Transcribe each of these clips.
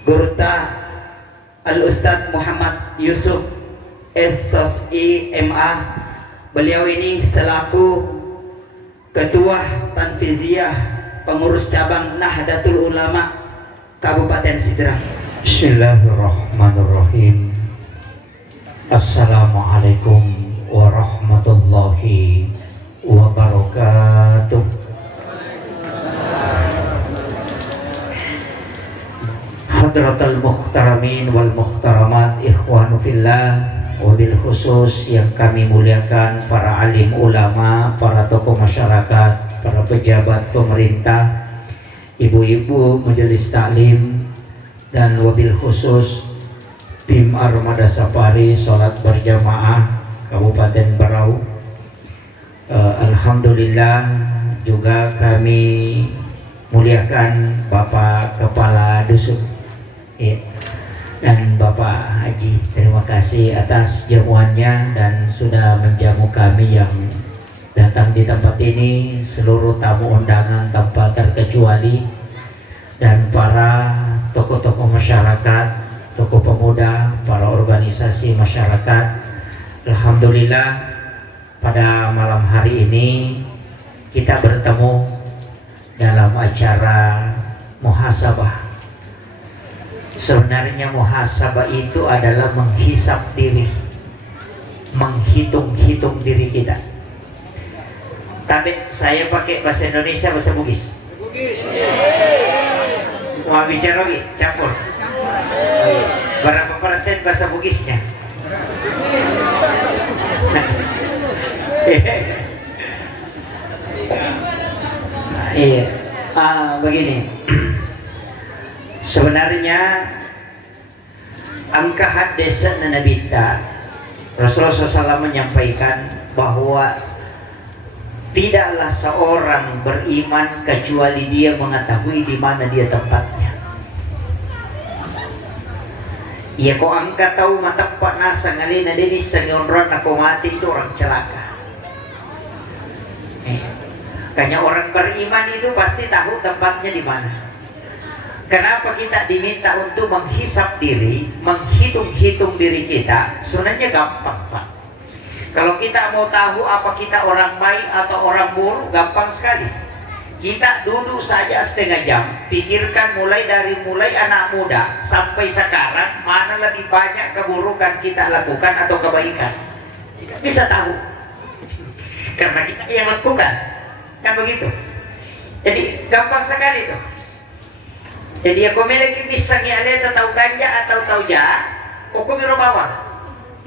Gurta Al-Ustadz Muhammad Yusuf SSI MA. Beliau ini selaku Ketua Tanfiziyah Pengurus Cabang Nahdlatul Ulama Kabupaten Sidrap. Bismillahirrahmanirrahim. Assalamualaikum warahmatullahi wabarakatuh. Hadratul muhtaramin wal muhtaramat, ikhwanu fillah, wabil khusus yang kami muliakan para alim ulama, para tokoh masyarakat, para pejabat pemerintah, ibu-ibu majelis taklim, dan wabil khusus tim Armada Safari Salat Berjamaah Kabupaten Berau. Alhamdulillah juga kami muliakan Bapak Kepala Dusun dan Bapak Haji. Terima kasih atas jamuannya dan sudah menjamu kami yang datang di tempat ini, seluruh tamu undangan tanpa terkecuali, dan para tokoh-tokoh masyarakat, tokoh pemuda, para organisasi masyarakat. Alhamdulillah pada malam hari ini kita bertemu dalam acara muhasabah. Sebenarnya muhasabah itu adalah menghisap diri, menghitung-hitung diri kita. Tapi saya pakai bahasa Indonesia, bahasa Bugis. Mau bicara lagi, campur. Berapa persen bahasa Bugisnya? Iya. Begini. Sebenarnya angka hadis Nabi Rasulullah SAW menyampaikan bahwa tidaklah seorang beriman kecuali dia mengetahui di mana dia tempatnya. Ya kok angka tahu mata pak nasa ngalina dini sengionron aku mati, itu orang celaka. Kayaknya orang beriman itu pasti tahu tempatnya di mana. Kenapa kita diminta untuk menghisap diri, menghitung-hitung diri kita? Sebenarnya gampang, Pak. Kalau kita mau tahu apa kita orang baik atau orang buruk, gampang sekali. Kita duduk saja setengah jam, pikirkan mulai anak muda sampai sekarang, mana lebih banyak keburukan kita lakukan atau kebaikan. Kita bisa tahu. Karena kita yang lakukan. Kan begitu. Jadi gampang sekali tuh. Jadi aku memiliki pisang yang ada tahu ganja atau tahu jahat, aku bawang.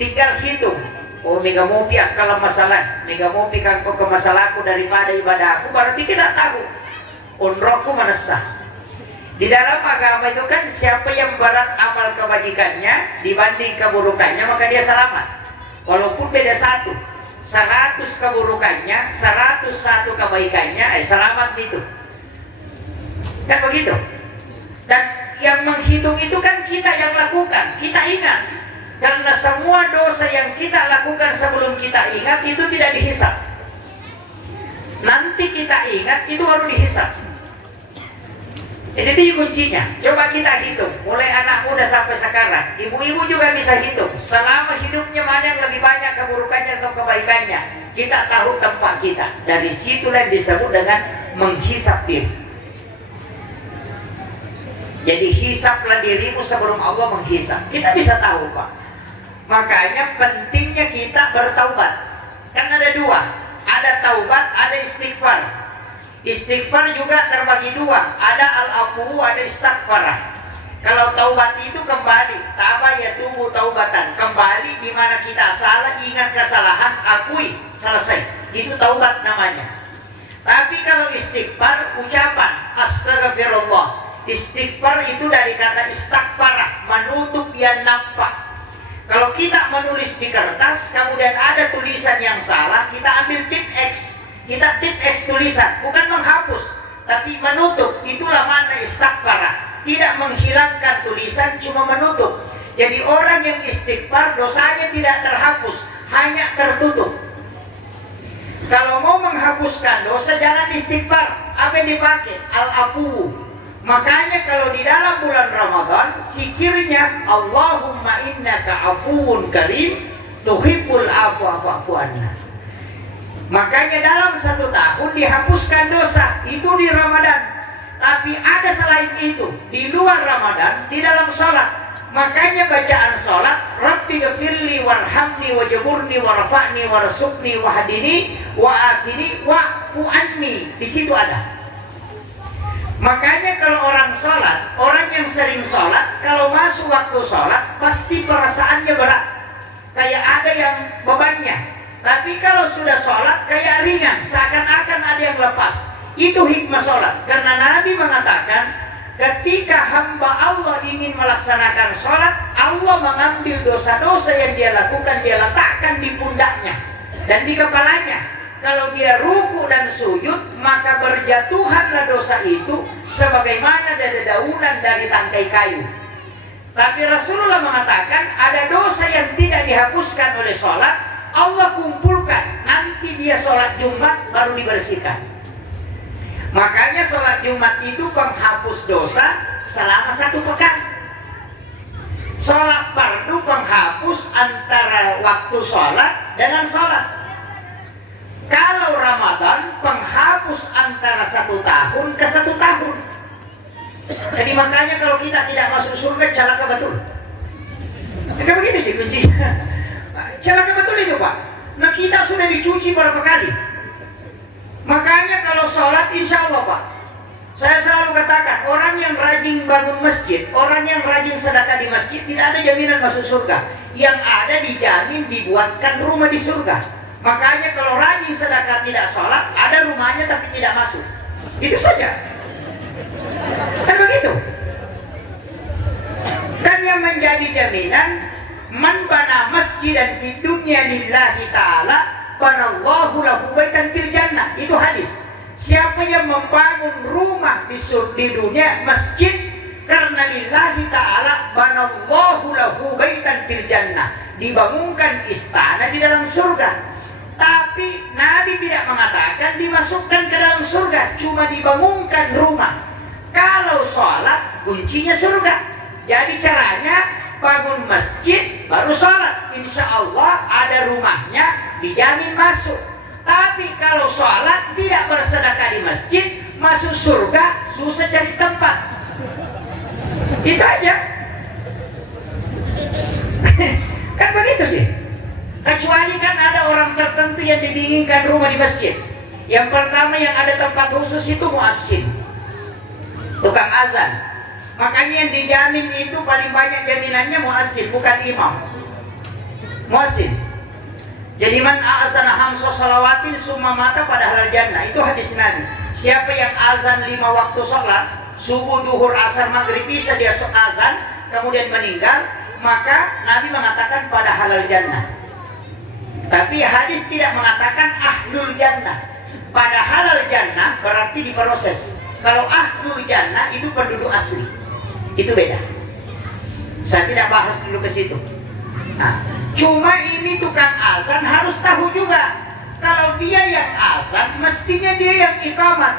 Tinggal hitung. Oh, mega mau piak kalau masalah, mega mau pikan kok ke masalahku daripada ibadah aku, berarti kita tahu. Unrokku mana sah. Di dalam agama itu kan siapa yang berat amal kebajikannya dibanding keburukannya, maka dia selamat. Walaupun beda 100 keburukannya, 101 kebaikannya, selamat itu. Kan begitu. Dan yang menghitung itu kan kita yang lakukan, kita ingat. Karena semua dosa yang kita lakukan sebelum kita ingat itu tidak dihisap. Nanti kita ingat itu baru dihisap. Jadi itu kuncinya. Coba kita hitung, mulai anak muda sampai sekarang. Ibu-ibu juga bisa hitung. Selama hidupnya mana yang lebih banyak keburukannya atau kebaikannya. Kita tahu tempat kita. Dari situlah yang disebut dengan menghisap diri. Jadi hisaplah dirimu sebelum Allah menghisap. Kita bisa tahu, Pak. Makanya pentingnya kita bertaubat. Kan ada 2, ada taubat, ada istighfar. Istighfar juga terbagi 2, ada al-afu, ada istighfar. Kalau taubat itu kembali, taba ya tubuh taubatan, kembali di mana kita salah, ingat kesalahan, akui, selesai. Itu taubat namanya. Tapi kalau istighfar, ucapan astagfirullah. Istighfar itu dari kata istighfar, menutup yang nampak. Kalau kita menulis di kertas, kemudian ada tulisan yang salah, kita ambil tip X. Kita tip X tulisan, bukan menghapus, tapi menutup. Itulah makna istighfar. Tidak menghilangkan tulisan, cuma menutup. Jadi orang yang istighfar, dosanya tidak terhapus, hanya tertutup. Kalau mau menghapuskan dosa, jangan istighfar. Apa yang dipakai? Al-afu. Makanya kalau di dalam bulan Ramadan zikirnya Allahumma innaka afuwun karim tuhibbul afwa fa'fu anna. Makanya dalam 1 tahun dihapuskan dosa itu di Ramadan. Tapi ada selain itu di luar Ramadan di dalam sholat. Makanya bacaan sholat Rabbi ghafirli warhamni wajaburni warfa'ni warzuqni wahdini wa'afini wa'fu anni. Di situ ada. Makanya kalau orang sholat, orang yang sering sholat, kalau masuk waktu sholat pasti perasaannya berat, kayak ada yang bebannya. Tapi kalau sudah sholat kayak ringan, seakan-akan ada yang lepas. Itu hikmah sholat. Karena Nabi mengatakan ketika hamba Allah ingin melaksanakan sholat, Allah mengambil dosa-dosa yang dia lakukan, dia letakkan di pundaknya dan di kepalanya. Kalau dia ruku dan sujud, maka berjatuhanlah dosa itu sebagaimana dedaunan dari tangkai kayu. Tapi Rasulullah mengatakan ada dosa yang tidak dihapuskan oleh sholat, Allah kumpulkan, nanti dia sholat Jumat baru dibersihkan. Makanya sholat Jumat itu penghapus dosa selama 1 pekan. Sholat fardu penghapus antara waktu sholat dengan sholat. Kalau Ramadan penghapus antara 1 tahun ke 1 tahun. Jadi makanya kalau kita tidak masuk surga celaka betul. Kayak begitu sih kuncinya. Celaka betul itu Pak. Nah kita sudah dicuci berapa kali. Makanya kalau sholat insya Allah Pak, saya selalu katakan orang yang rajin bangun masjid, orang yang rajin sedekah di masjid tidak ada jaminan masuk surga. Yang ada dijamin dibuatkan rumah di surga. Makanya kalau rajin sedekah tidak sholat, ada rumahnya tapi tidak masuk. Itu saja. Kan begitu. Kan yang menjadi jaminan man bana masjidan di dunia lillahi ta'ala banallahu lahu baitan fil jannah. Itu hadis. Siapa yang membangun rumah di dunia masjid karena lillahi ta'ala banallahu lahu baitan fil jannah. Dibangunkan istana di dalam surga. Tapi Nabi tidak mengatakan dimasukkan ke dalam surga, cuma dibangunkan rumah. Kalau sholat kuncinya surga. Jadi caranya bangun masjid baru sholat, insya Allah ada rumahnya dijamin masuk. Tapi kalau sholat tidak bersedekah di masjid, masuk surga susah cari tempat. Itu aja. Kan begitu sih. Kecuali kan ada orang tertentu yang didinginkan rumah di masjid. Yang pertama yang ada tempat khusus itu muazzin, tukang azan. Makanya yang dijamin itu paling banyak jaminannya muazzin, bukan imam. Muazzin. Jadi man a'azana hamsa salawatin summa mata pada halal jannah. Itu hadis Nabi. Siapa yang azan 5 waktu sholat, subuh, duhur, asar, maghrib, isya dia azan, kemudian meninggal, maka Nabi mengatakan pada halal jannah. Tapi hadis tidak mengatakan ahlul jannah. Pada halal jannah berarti diproses. Kalau ahlul jannah itu penduduk asli. Itu beda. Saya tidak bahas dulu ke situ. Nah, cuma ini tukang azan harus tahu juga. Kalau dia yang azan, mestinya dia yang iqamat.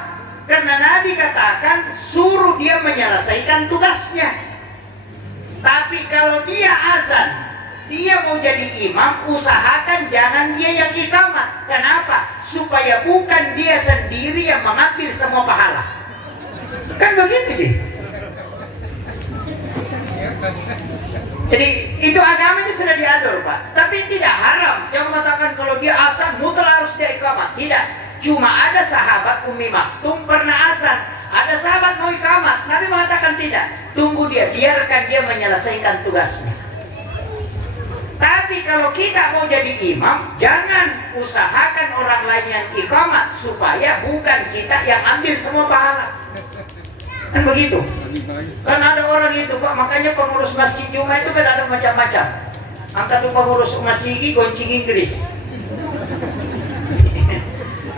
Karena Nabi katakan suruh dia menyelesaikan tugasnya. Tapi kalau dia azan, dia mau jadi imam, usahakan jangan dia yang iqamat. Kenapa? Supaya bukan dia sendiri yang mengambil semua pahala. Kan begitu sih. Jadi itu agama ini sudah diatur Pak. Tapi tidak haram. Yang mengatakan kalau dia azan mutlak harus dia iqamat. Tidak. Cuma ada sahabat Ummi Maktum pernah azan. Ada sahabat mau iqamat. Nabi mengatakan tidak. Tunggu dia, biarkan dia menyelesaikan tugasnya. Tapi kalau kita mau jadi imam, jangan usahakan orang lain yang iqamat supaya bukan kita yang ambil semua pahala. Kan begitu. Kan ada orang itu Pak, makanya pengurus masjid Jumat itu kan ada macam-macam. Angkat tuh pengurus masjid goncing Inggris.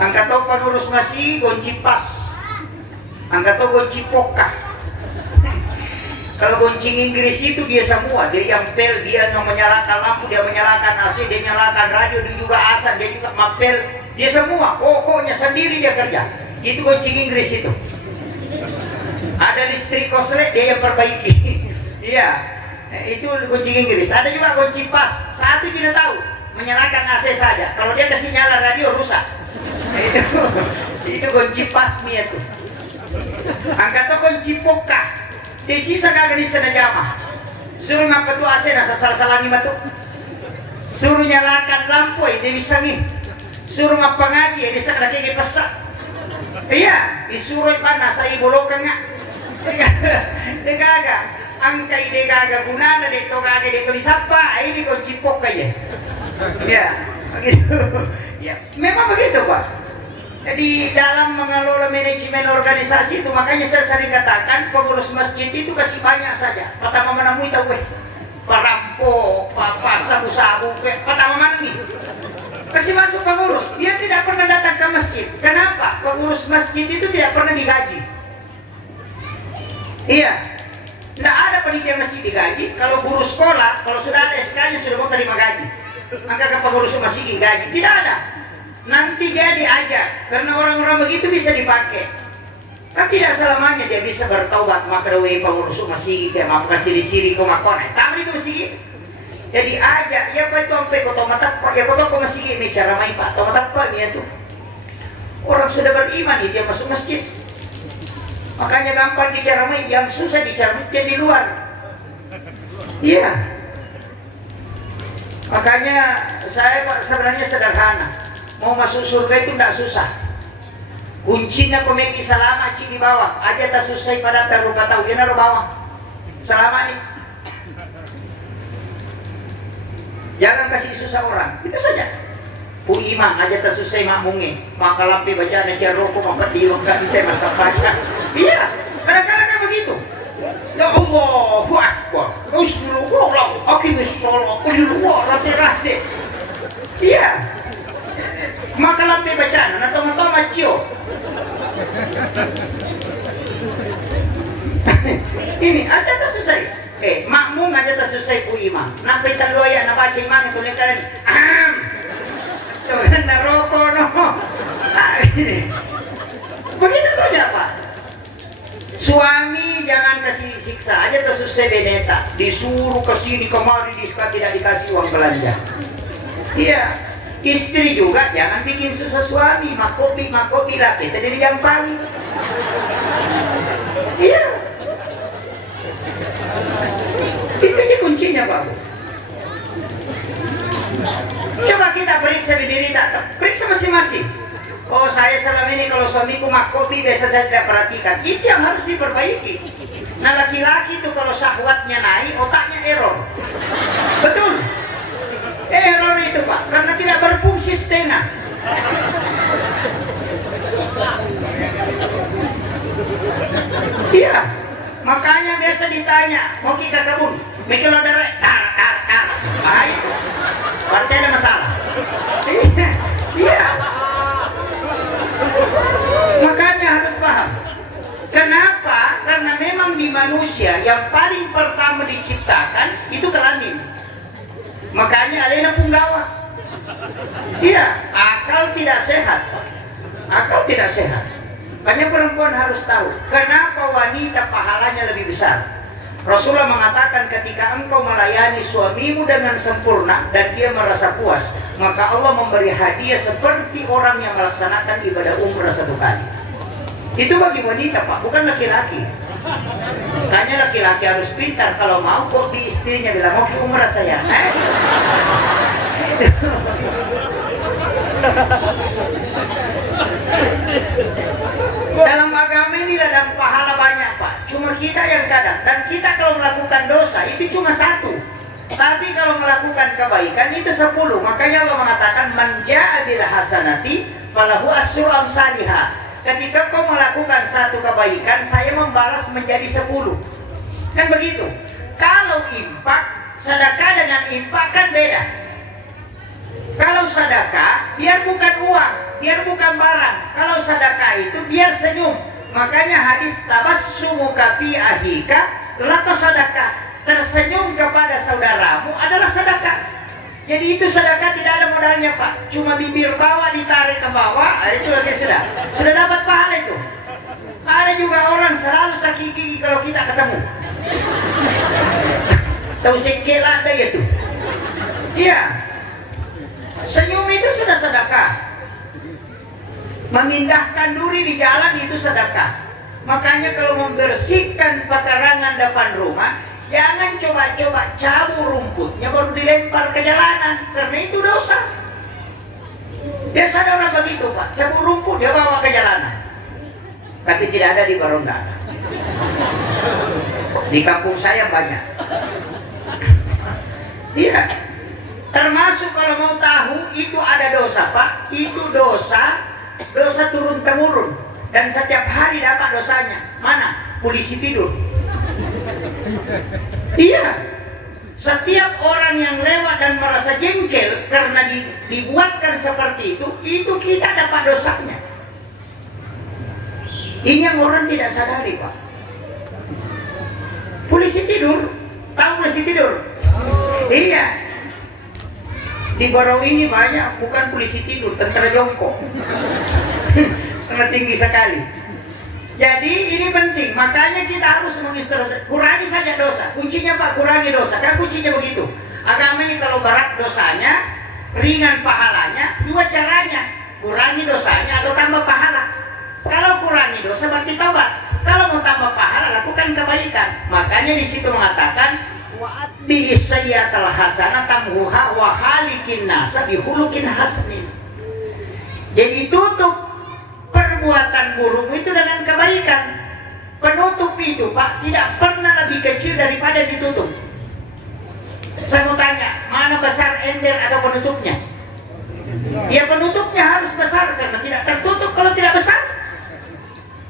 Angkat tuh pengurus masjid goncing pas. Angkat tuh goncing pokah. Kalau goncing Inggris itu dia semua, dia yang pel, dia yang menyalakan lampu, dia menyalakan AC, dia nyalakan radio, dia juga asal, dia juga mapel, dia semua, pokoknya sendiri dia kerja. Itu goncing Inggris itu. Ada listrik korslet, dia yang perbaiki. Iya, itu kunci Inggris. Ada juga kunci pas. Satu tidak tahu, menyalakan AC saja. Kalau dia kasih nyala radio rusak. Itu kunci pasmi itu. Angkat tuh kunci poka. Di sisa kagak di sana jamaah. Suruh ngapa tuh AC nasa salah-salah nih batu. Suruh nyalakan lampu, dia bisa nih. Suruh ngapa ngaji, dia bisa lagi pesak. Iya, disuruh panas saya bolokan nggak? Dia kagak. Angka ide kagak gunanya deh, to kagak deh tulis apa? Ini kunci poka ya. Ya, begitu. Ya, memang begitu Pak. Jadi dalam mengelola manajemen organisasi itu makanya saya sering katakan pengurus masjid itu kasih banyak saja. Pertama mana mu tahu perampok, sabu-sabu, pertama mana nih? Kasih masuk pengurus. Dia tidak pernah datang ke masjid. Kenapa? Pengurus masjid itu tidak pernah digaji. Iya. Tidak ada panitia masjid digaji. Kalau guru sekolah, kalau sudah ada SK-nya sudah mau terima gaji. Maka ke pengurus masjid digaji. Tidak ada. Nanti dia diajak. Karena orang-orang begitu bisa dipakai. Kan tidak selamanya dia bisa bertaubat. Maka dawai pengurus masjid kayak mau kasih siri ke makone. Tapi itu masjid. Jadi ajak. Ya Pak itu sampai kota mata. Ya kota kok masjid ini cara main Pak. Kota mata Pak ini itu. Orang sudah beriman dia masuk masjid. Makanya gampang diceramain, yang susah diceramain di luar. Iya. Makanya saya Pak sebenarnya sederhana. Mau masuk surga itu tidak susah. Kuncinya pemeki selama cik di bawah. Aja tak susah pada terlupa tahu dia naruh bawah. Selama nih. Jangan kasih susah orang. Itu saja. Pu imam aja tak susah makmungin. Maka lampi bacaan aja rokok mampat diurung kan kita masa baca. Iya, kadang-kadang kan begitu. Ya Allahu Akbar. Astagfirullah. Aqimis shalah. Qulillah rati-rati. Iya. Maka lampi bacaan atau macio. Ini aja tak susah. Makmum aja tak susah pu imam. Nampai taloya na baca imam itu kan. Tuh na rokok no. Begitu saja Pak. Suami jangan kasih siksa aja terus susah beneta. Disuruh ke sini kemari tidak dikasih uang belanja. Iya. Istri juga jangan bikin susah suami. Makopi lah kita jadi yang paling. Iya. Itu aja kuncinya Pak. Coba kita periksa diri kita. Periksa masing-masing. Oh saya selama ini kalau suamiku makopi biasa saya tidak perhatikan. Itu yang harus diperbaiki. Nah laki-laki itu kalau syahwatnya naik otaknya error. Betul. Error itu Pak. Karena tidak berfungsi setengah. Iya. Makanya biasa ditanya mau kita kebun. Mikir lo derek. Baik. Berarti ada masalah. Iya. Makanya harus paham. Kenapa? Karena memang di manusia yang paling pertama diciptakan itu kelamin. Makanya alena punggawa. Iya, akal tidak sehat. Akal tidak sehat. Banyak perempuan harus tahu kenapa wanita pahalanya lebih besar. Rasulullah mengatakan ketika engkau melayani suamimu dengan sempurna dan dia merasa puas, maka Allah memberi hadiah seperti orang yang melaksanakan ibadah umrah 1 kali. Itu bagi wanita Pak, bukan laki-laki. Makanya laki-laki harus pintar. Kalau mau kok di istrinya bilang mau ke umrah saya. Dalam agama ini ada pahala banyak Pak. Cuma kita yang kadang. Dan kita kalau melakukan dosa itu cuma 1. Tapi kalau melakukan kebaikan itu 10. Makanya Allah mengatakan man ja'a bil hasanati falahu asyru amsalihha. Ketika kau melakukan 1 kebaikan, saya membalas menjadi 10. Kan begitu. Kalau infak, sedekah dengan infak kan beda. Kalau sedekah, biar bukan uang, biar bukan barang. Kalau sedekah itu biar senyum. Makanya hadis tabassumuka fi ahika laka sedekah. Tersenyum kepada saudaramu adalah sedekah. Jadi itu sedekah tidak ada modalnya Pak. Cuma bibir bawah ditarik ke bawah, itu lagi sudah dapat pahala itu. Ada juga orang selalu sakit gigi kalau kita ketemu. Tahu sengkel ada ya tuh. Iya. Senyum itu sudah sedekah. Memindahkan duri di jalan itu sedekah. Makanya kalau membersihkan pekarangan depan rumah, jangan coba-coba cabut rumputnya baru dilempar ke jalanan, karena itu dosa. Biasa ada orang begitu Pak, cabut rumput dia bawa ke jalanan. Tapi tidak ada di Barondana. Di kampung saya banyak. Iya. Termasuk kalau mau tahu itu ada dosa Pak, itu dosa turun-temurun. Dan setiap hari dapat dosanya. Mana? Polisi tidur. Iya. Setiap orang yang lewat dan merasa jengkel karena dibuatkan seperti itu kita dapat dosanya. Ini yang orang tidak sadari Pak. Polisi tidur. Tahu polisi tidur? Iya. Di Barau ini banyak bukan polisi tidur, tentara jongkok. Karena tinggi sekali. Jadi ini penting, makanya kita harus mengistighfar. Kurangi saja dosa. Kuncinya Pak, kurangi dosa. Kan kuncinya begitu. Agama ini kalau berat dosanya, ringan pahalanya, dua caranya. Kurangi dosanya atau tambah pahala. Kalau kurangi dosa berarti taubat. Kalau mau tambah pahala, lakukan kebaikan. Makanya di situ mengatakan wa'atbi sayyatal hasanah tamhuha wa halikin nasa bihulukin hasanin. Jadi tutup perbuatan buruk itu dengan kebaikan. Penutup itu Pak tidak pernah lebih kecil daripada ditutup. Saya mau tanya, mana besar ember atau penutupnya? Ya penutupnya harus besar karena tidak tertutup kalau tidak besar.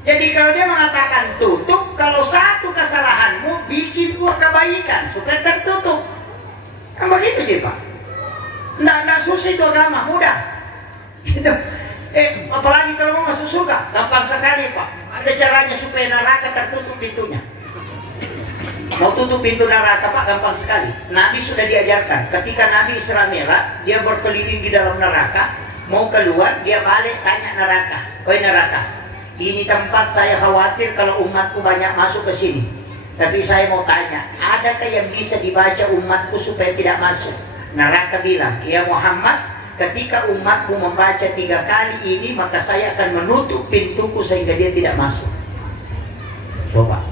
Jadi kalau dia mengatakan tutup, kalau satu kesalahanmu bikin dua kebaikan supaya tertutup. Kan begitu je Pak. Nggak susah itu agama, mudah. Gitu. Apalagi kalau mau masuk surga, gampang sekali Pak. Ada caranya supaya neraka tertutup pintunya. Mau tutup pintu neraka Pak, gampang sekali. Nabi sudah diajarkan. Ketika Nabi Isra Mi'raj, dia berkeliling di dalam neraka. Mau keluar, dia balik tanya neraka. Wahai neraka, ini tempat saya khawatir kalau umatku banyak masuk ke sini. Tapi saya mau tanya, adakah yang bisa dibaca umatku supaya tidak masuk? Neraka bilang, ya Muhammad, ketika umatku membaca 3 kali ini, maka saya akan menutup pintuku sehingga dia tidak masuk. Coba,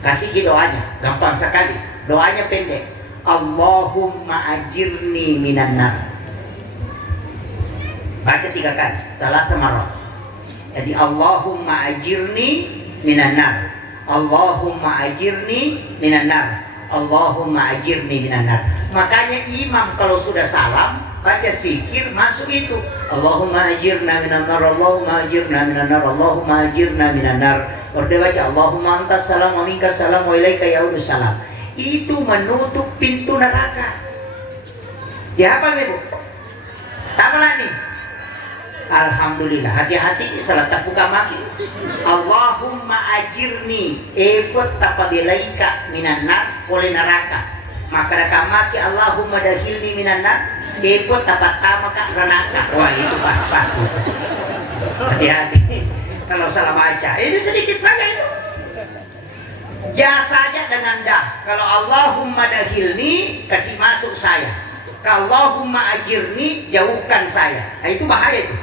kasih doanya, gampang sekali. Doanya pendek. Allahumma ajirni minan nar. Baca 3 kali, salah semarot. Jadi Allahumma ajirni minan nar. Allahumma ajirni minan nar. Allahumma ajirni minan nar. Makanya imam kalau sudah salam baca zikir masuk itu. Allahumma ajirna minan nar. Allahumma ajirna minan nar. Allahumma ajirna minan nar. Order baca Allahumma antas salam wa minkas salam wa ilaika yaudus salam. Itu menutup pintu neraka. Ya apa Ibu? Tapalah nih. Alhamdulillah, hati-hati salah tapuka maki. Allahumma ajirni ekot tapabelaika minan nar oleh neraka. Maka maki Allahumma dahilni minan nar ekot tapatama ka neraka. Wah itu pas-pas. Hati-hati kalau salah baca. Itu sedikit saja itu. Ja saja dengan dah. Kalau Allahumma dahilni kasih masuk saya. Kalau Allahumma ajirni jauhkan saya. Nah, itu bahaya itu.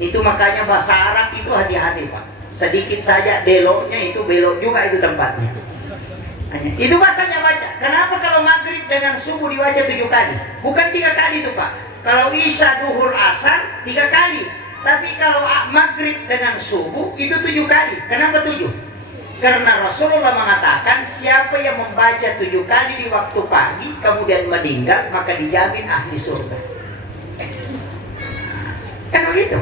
Itu makanya bahasa Arab itu hati-hati Pak. Sedikit saja beloknya itu belok juga itu tempatnya. Itu bahasanya baca. Kenapa kalau maghrib dengan subuh dibaca 7 kali? Bukan 3 kali itu Pak. Kalau isya, duhur, asar 3 kali. Tapi kalau maghrib dengan subuh itu 7 kali. Kenapa 7? Karena Rasulullah mengatakan siapa yang membaca 7 kali di waktu pagi kemudian meninggal maka dijamin ahli surga. Kan begitu.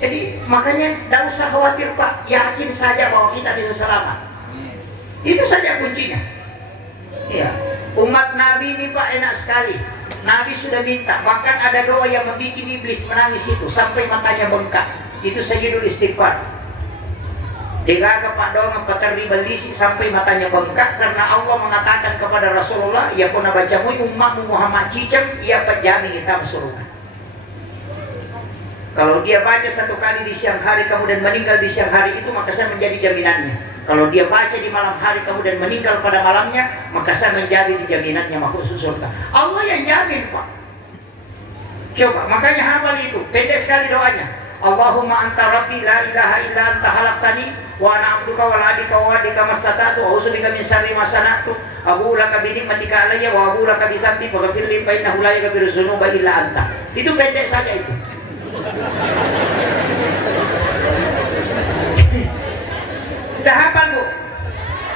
Jadi makanya tidak usah khawatir Pak, yakin saja bahwa kita bisa selamat. Itu saja kuncinya. Iya. Umat Nabi ini Pak enak sekali. Nabi sudah minta, bahkan ada doa yang membuat iblis menangis itu sampai matanya bengkak. Itu Sayyidul Istighfar. Digaga Pak doa patar ribalisi sampai matanya bengkak karena Allah mengatakan kepada Rasulullah, ya kuna bacamu umatmu Muhammad cicam, ia pejami kita surga. Kalau dia baca 1 kali di siang hari kemudian meninggal di siang hari itu, maka saya menjadi jaminannya. Kalau dia baca di malam hari kemudian meninggal pada malamnya, maka saya menjadi di jaminannya masuk surga. Allah yang jamin, Pak. Coba, makanya hafal itu. Pendek sekali doanya. Allahumma anta rabbi la ilaha illa anta khalaqtani wa ana 'abduka wa la adika wa adika mastata'tu wa a'udzubika min syarri ma sana'tu abu laka bi ni'matika alayya wa abu laka bi dzambi faghfir li fa innahu la yaghfiru dzunuba illa anta. Itu pendek saja itu. Sudah hafal, Bu?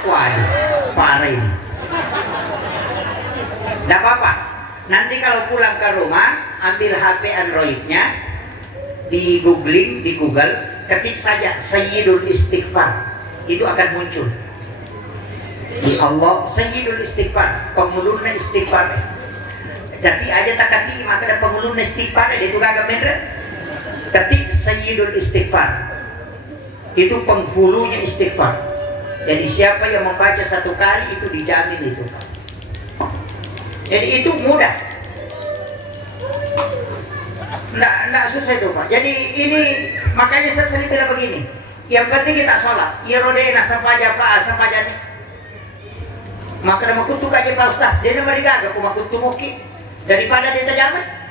Waduh, parah ini. Tidak apa-apa. Nanti kalau pulang ke rumah, ambil HP Androidnya, di googling, di Google, ketik saja Sayyidul Istighfar. Itu akan muncul. Di Allah, Sayyidul Istighfar, pengulurna istighfar. Tapi aja tak kati, maka ada pengulurna istighfar, itu kagak bener. Ketik Sayyidul Istighfar. Itu penghulunya istighfar. Jadi siapa yang membaca 1 kali itu dijamin itu. Jadi itu mudah. Nggak susah itu, Pak. Jadi ini makanya saya sering bilang begini. Yang penting kita sholat. Ya rodena sampaja Pak, sampaja nih. Maka nama kutu aja Pak Ustaz. Dia nama digaga kuma kutu muki daripada dia terjamin.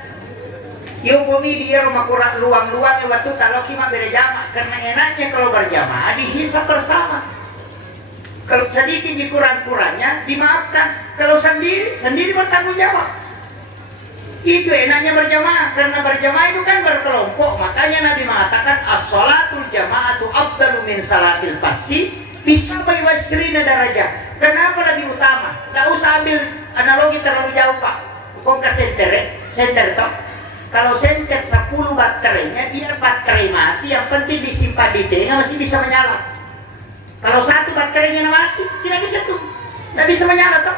Yung bumi dia rumah kurang luang-luang waktu kalau kima beda jamaah, karena enaknya kalau berjamaah dihisap bersama. Kalau sedikit kurang-kurangnya dimaafkan. Kalau sendiri bertanggung jawab. Itu enaknya berjamaah, karena berjamaah itu kan berkelompok. Makanya Nabi mengatakan as-sholatul jama'atu afdalu min salatil fasi bisa wasrina darajah. Kenapa lebih utama? Nggak usah ambil analogi terlalu jauh, Pak. Kok ke senter toh? Kalau senter 10 baterainya, biar baterai mati, yang penting disimpan di telinga masih bisa menyala. Kalau 1 baterainya mati, tidak bisa tuh, tidak bisa menyala toh.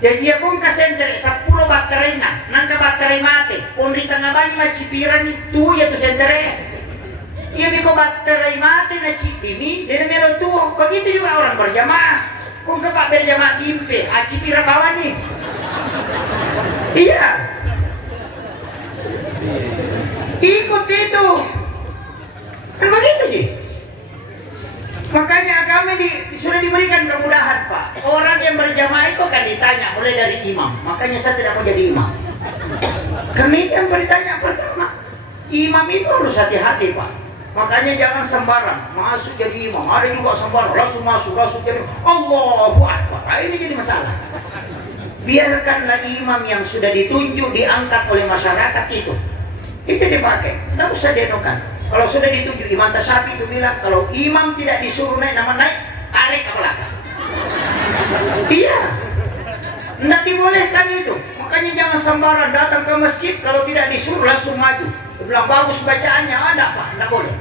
Jadi dia pun ke senter 10 baterainya, nangka baterai mati, pun di tengah bani macipiran itu ya tuh senternya. Iya biko baterai mati na cipimi, dia melo tuh. Begitu juga orang berjamaah. Kung ke Pak berjamaah timpe, acipira bawah nih. Iya. Ikut itu. Kan begitu Ji. Makanya agama sudah diberikan kemudahan, Pak. Orang yang berjamaah itu akan ditanya mulai dari imam. Makanya saya tidak mau jadi imam. Karena itu yang bertanya pertama. Imam itu harus hati-hati, Pak. Makanya jangan sembarang masuk jadi imam. Ada juga sembarang langsung masuk jadi Allahu Akbar. Ini jadi masalah. Biarkanlah imam yang sudah ditunjuk, diangkat oleh masyarakat itu dipakai, tidak usah denokan. Kalau sudah ditunjuk Imam Tasyafi itu bilang, kalau imam tidak disuruh naik, tarik ke belakang. Iya, tidak dibolehkan itu. Makanya jangan sembarang datang ke masjid, kalau tidak disuruh langsung maju. Bilang bagus bacaannya, ada Pak, tidak boleh.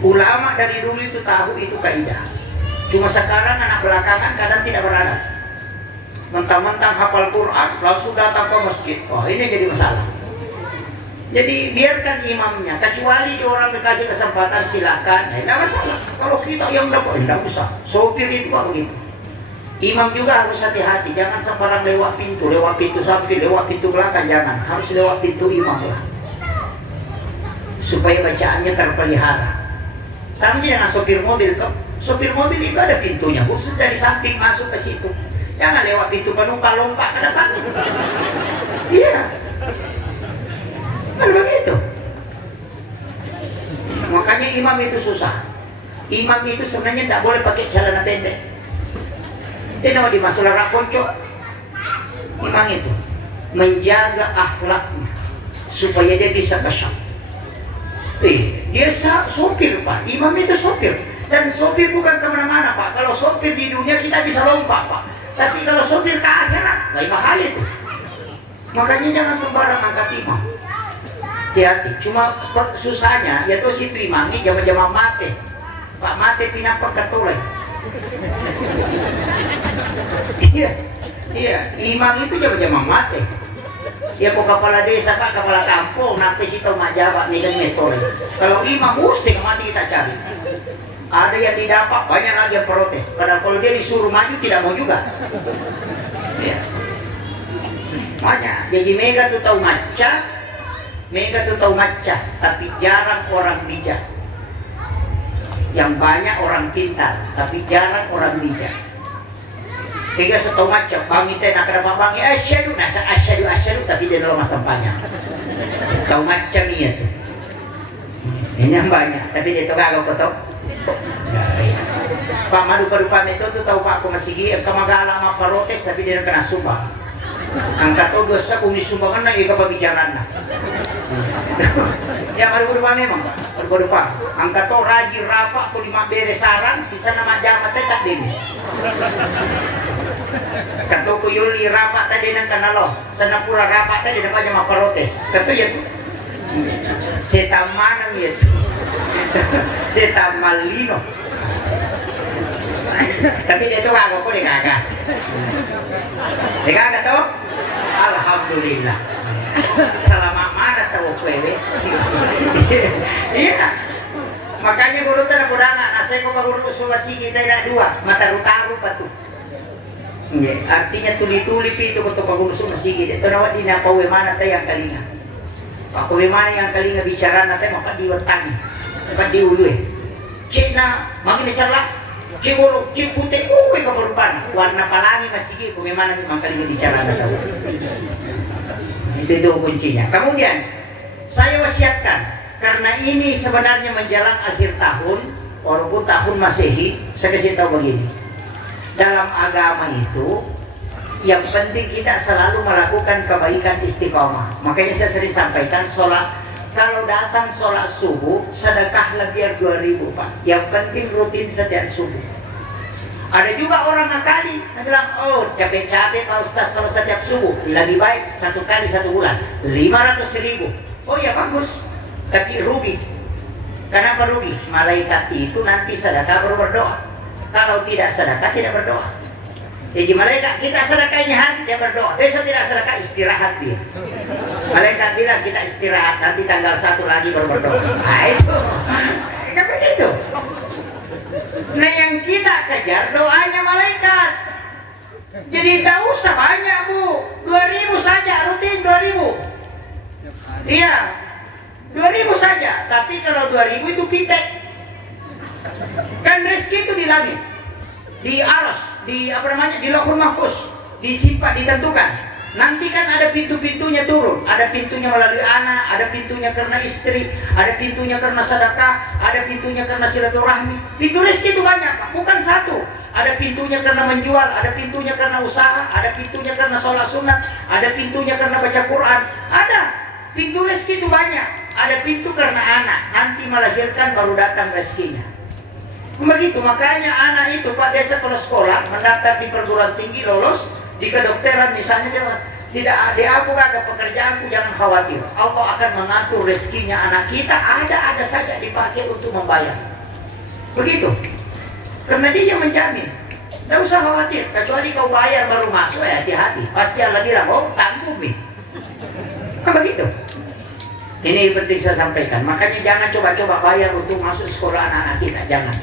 Ulama dari dulu itu tahu itu kaidah. Cuma sekarang anak belakangan kadang tidak beradab. Mentang-mentang hafal Quran, langsung datang ke masjid. Oh, ini jadi masalah. Jadi biarkan imamnya, kecuali orang dikasih kesempatan silakan, tidak masalah. Kalau kita yang dapat, tidak usah. Sopir itu apa begitu. Imam juga harus hati-hati, jangan sembarang lewat pintu samping, lewat pintu belakang, jangan. Harus lewat pintu imam lah. Supaya bacaannya terpelihara. Sama dengan sopir mobil, sopir mobil itu ada pintunya, khusus dari samping masuk ke situ. Jangan lewat pintu penumpang lompat ke depan. Iya. Kan begitu. Makanya imam itu susah. Imam itu sebenarnya tidak boleh pakai celana pendek. Dia di masalah ponco. Imam itu menjaga akhlaknya supaya dia bisa kesyaf. Dia sopir, Pak. Imam itu sopir. Dan sopir bukan kemana-mana, Pak. Kalau sopir di dunia kita bisa lompat, Pak. Tapi kalau sopir ke akhirat, nggak bahaya itu. Makanya jangan sembarang angkat imam. Hati-hati. Cuma susahnya, yaitu situ imam ini jama-jama mati. Pak mati pinapang ketulai. Iya. Imam itu jama-jama mati. Ya kok kepala desa, Pak, kepala kampung, nanti situ mak Jawa megang metode. Kalau imam mesti mati kita cari. Ada yang didapat, banyak lagi yang protes. Padahal kalau dia disuruh maju tidak mau juga. Ya. Banyak. Jadi Mega tuh tahu maca, Mereka tuh tahu macam, tapi jarang orang bijak. Yang banyak orang pintar, tapi jarang orang bijak. Tiga setahu macam, bangi teh nak kenapa bangi? Asyadu, tapi dia dalam masa panjang. Tahu macam iya tuh. Ini yang banyak, tapi dia tahu kagak kau. Pak madu-madu itu tuh tahu Pak aku masih gini, kamagala sama protes, tapi dia kena sumbang. Angkat tuh dosa kumis sumbangan na ika pembicaraan na. Ya madu-madu memang Pak, madu-madu Pak. Angkat tuh rajin rapak tuh 5 beres sarang, sisa nama jamat teh tak dini. Kato ko yuli rapat tadi ng kanalo, sana pura rapat tadi ng kanya maparotes. Kato yan, setamanang yan, setamalino. Tapi dito ako ko, di kaga. Di kaga to? Alhamdulillah. Salamat mana tawo pwede. Iya. Makanya guru na kuranga, nasa ko paguru sulasi kita na 2, mataru-taru pa to. Yeah. Artinya tuli-tuli itu untuk pagusong masigit. Ito naman din na pawimana tayo ang kalinga. Pawimana yang kalinga bicara na tayo mapadiwatan. Mapadiulo eh. Cik na, maginacarla. Siguro, cik puti, uwi kamurupan. Warna palangi masigit. Pawimana yung kalinga bicara na tayo. Itu kuncinya. Kemudian, saya wasiatkan. Karena ini sebenarnya menjelang akhir tahun. Walaupun tahun Masehi. Saya kasih tahu begini. Dalam agama itu yang penting kita selalu melakukan kebaikan istiqomah. Makanya saya sering sampaikan sholat, kalau datang sholat subuh sedekahlah biar 2.000 Pak. Yang penting rutin setiap subuh. Ada juga orang nakali, dia bilang, oh capek-capek Pak Ustaz kalau setiap subuh, lebih baik 1 kali 1 bulan 500.000. Oh ya bagus, tapi rugi. Kenapa rugi? Malaikat itu nanti sedekah baru berdoa. Kalau tidak sedekah, tidak berdoa. Jadi malaikat kita sedekah ini hari, dia berdoa. Besok tidak sedekah, istirahat dia. Malaikat bilang kita istirahat, nanti tanggal 1 lagi baru berdoa. Nah itu, kan begitu. Nah yang kita kejar doanya malaikat. Jadi tidak usah banyak Bu, 2.000 saja, rutin 2.000. Iya, 2.000 saja. Tapi kalau 2.000 itu pipet. Kan rezeki itu di langit, di aras, di apa namanya, di lauhul mahfuz, disimpan, ditentukan. Nanti kan ada pintu-pintunya turun, ada pintunya melalui anak, ada pintunya karena istri, ada pintunya karena sedekah, ada pintunya karena silaturahmi. Pintu rezeki itu banyak Pak, bukan satu. Ada pintunya karena menjual, ada pintunya karena usaha, ada pintunya karena sholat sunat, ada pintunya karena baca Quran. Ada pintu rezeki itu banyak. Ada pintu karena anak, nanti melahirkan baru datang rezekinya. Begitu, makanya anak itu Pak desa kalau sekolah mendaftar di perguruan tinggi lolos di kedokteran misalnya tidak ada aku kagak pekerjaanku, jangan khawatir, Allah akan mengatur rezekinya anak kita, ada saja dipakai untuk membayar. Begitu, karena dia menjamin, tidak usah khawatir, kecuali kau bayar baru masuk ya hati-hati, pasti Allah bilang oh tanggung nih. Kan begitu. Ini penting saya sampaikan, makanya jangan coba-coba bayar untuk masuk sekolah anak-anak kita, jangan.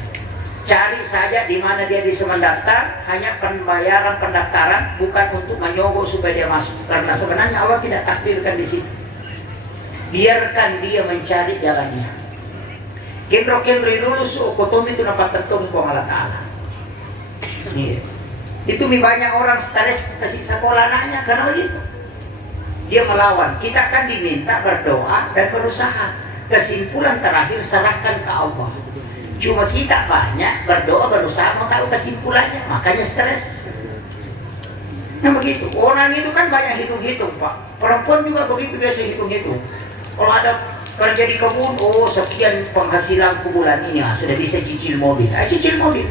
Cari saja di mana dia bisa mendaftar, hanya pembayaran pendaftaran, bukan untuk menyogok supaya dia masuk. Karena sebenarnya Allah tidak takdirkan di situ. Biarkan dia mencari jalannya. Kendro-kendro lulus okotom itu dapat tertung kong Allah Ta'ala. Itu banyak orang stres kasih sekolah anaknya karena begitu. Dia melawan. Kita kan diminta berdoa dan berusaha. Kesimpulan terakhir serahkan ke Allah. Cuma kita banyak berdoa berusaha mau tahu kesimpulannya, makanya stres. Nah begitu, orang itu kan banyak hitung-hitung Pak. Perempuan juga begitu biasa hitung-hitung. Kalau ada kerja di kebun, oh sekian penghasilan bulan ini, sudah bisa cicil mobil. Cicil mobil.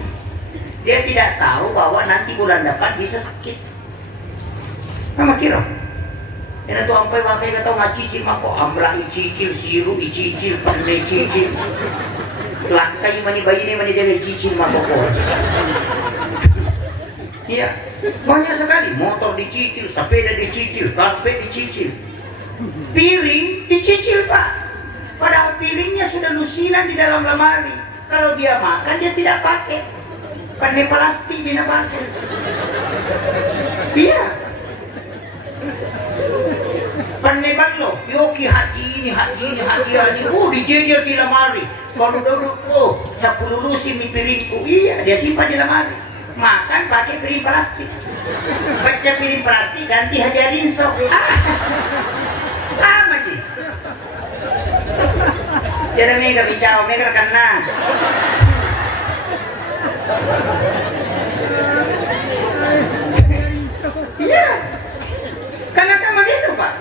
Dia tidak tahu bahwa nanti bulan depan bisa sakit. Nama kira. Ini tuh sampai pakai kata nggak cicil, mah kok amlah cicil, siru cicil, pandai cicil. Langkai mani bayi ini mani dia cicil mah pokok. Iya, banyak sekali motor dicicil, sepeda dicicil, karpet dicicil, piring dicicil Pak. Padahal piringnya sudah lusinan di dalam lemari. Kalau dia makan dia tidak pakai, pandai plastik dia pakai. Iya. Pandai balo, yoki haji ini dia nih, dijejer di lemari. Baru duduk, 10 lusin di piringku. Iya, dia simpan di lemari. Makan pakai piring plastik. Baca piring plastik ganti hadiah rinso. Maji. Jadi mega bicara, mega kena. Iya, karena kan begitu Pak.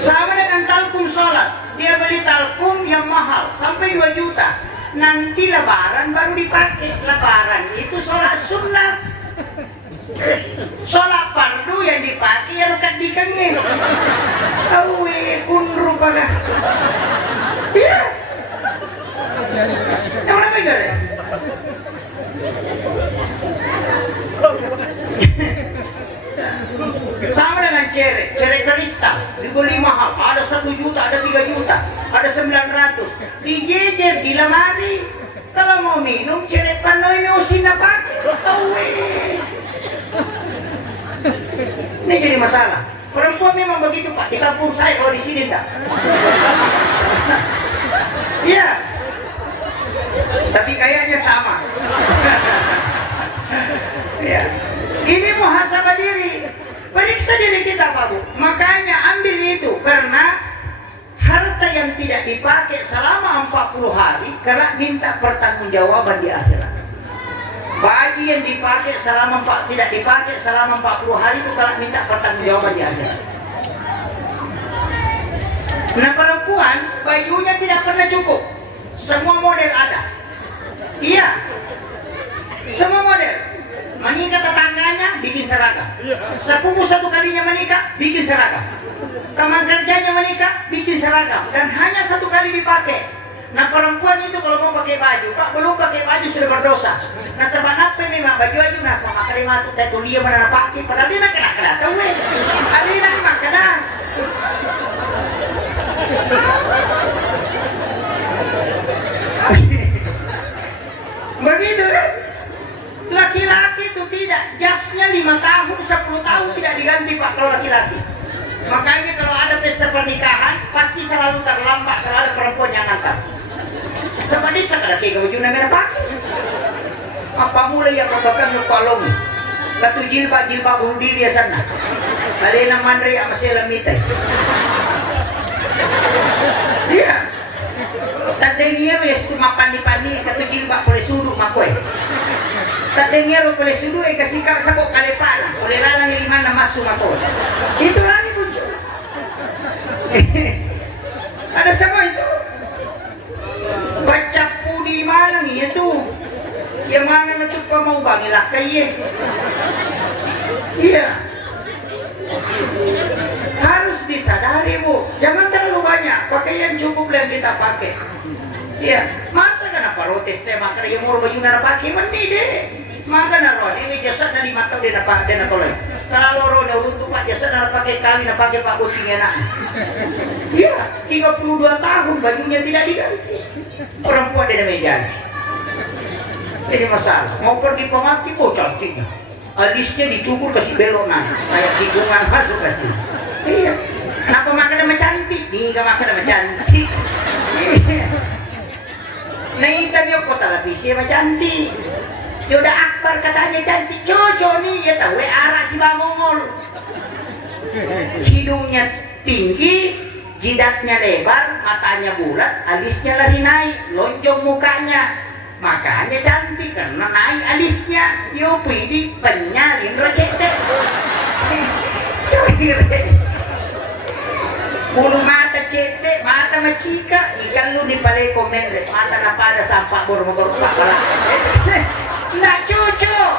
Sama dengan talkum sholat, dia beli talkum yang mahal sampai 2 juta. Nanti lebaran baru dipakai. Lebaran itu sholat sunnah. Sholat fardu yang dipakai ya rukat dikengnya. Awe kunru pada. Iya. Yang mana pegang ya? Sama dengan cerek kristal dibeli mahal, ada 1 juta, ada 3 juta, ada 900, dijejer di lemari. Kalau mau minum cerek panoy usin apa? Ini jadi masalah. Perempuan memang begitu Pak, di kampung saya, kalau di sini enggak. Iya. Tapi kayaknya sama. Ya. Ini muhasabah diri. Periksa diri kita Pak Bu. Makanya ambil itu, karena harta yang tidak dipakai selama 40 hari kelak minta pertanggungjawaban di akhirat. Baju yang dipakai tidak dipakai selama 40 hari itu kelak minta pertanggungjawaban di akhirat. Nah, perempuan bajunya tidak pernah cukup. Semua model ada. Iya. Semua model. Menikah tetangganya bikin seragam. Sepupu 1 kalinya menikah bikin seragam. Teman kerjanya menikah bikin seragam, dan hanya 1 kali dipakai. Nah, perempuan itu kalau mau pakai baju, Pak, belum pakai baju sudah berdosa. Nah, sebab apa memang baju aja nah sama terima tuh tetu dia mana pakai, padahal dia nak kena tahu weh. Ada nak kena. Begitu kan? Laki-laki itu tidak, jasnya 5 tahun, 10 tahun tidak diganti Pak kalau laki-laki. Makanya kalau ada pesta pernikahan pasti selalu terlambat kalau ada perempuan yang ngantar. Sama dia sekadar kayak baju namanya pakai. Apa mulai yang membakan ngepalong? Katu jilbab bunuh diri ya sana. Ada yang mandri sama saya lamitai. Iya. Tadengnya wes tu mapani-pani katu jilbab boleh suruh makoi. Tadengnya boleh suruh kasih kau sabuk kalepana. Boleh larang yang mana masuk makoi. Itu lagi muncul. Ada semua itu. Baca di mana nih itu? Yang mana itu mau bangilah kaye? Iya. Harus disadari Bu, jangan terlalu banyak. Pakaian cukup yang kita pakai. Iya. Masa kenapa rotes teh makan yang mau baju nara pakai mandi deh. Maka naro ini jasa na 5 tahun dia na tolong. Kalau roda untuk Pak jasa na pakai kali na pakai Pak Bunting enak. Iya, 32 tahun bajunya tidak diganti. Perempuan dia meja. Jadi masalah. Mau pergi pemati cantiknya. Alisnya dicukur kasih belok naik. Kayak tikungan masuk kasih. Iya. Kenapa makan sama cantik? Nih gak makan sama cantik. Iya. Nah hitam yuk kota lapisi sama cantik. Yoda Akbar katanya cantik. Cocok nih ya tahu arah si Bamongol. Hidungnya tinggi, jidatnya lebar, matanya bulat, alisnya lari naik, lonjong mukanya. Makanya cantik karena naik alisnya. Yo pidi penyalin rocete. Bulu mata cete, mata macika, ikan lu di palai komen mata na pada sampah motor pak pala. Nggak cocok.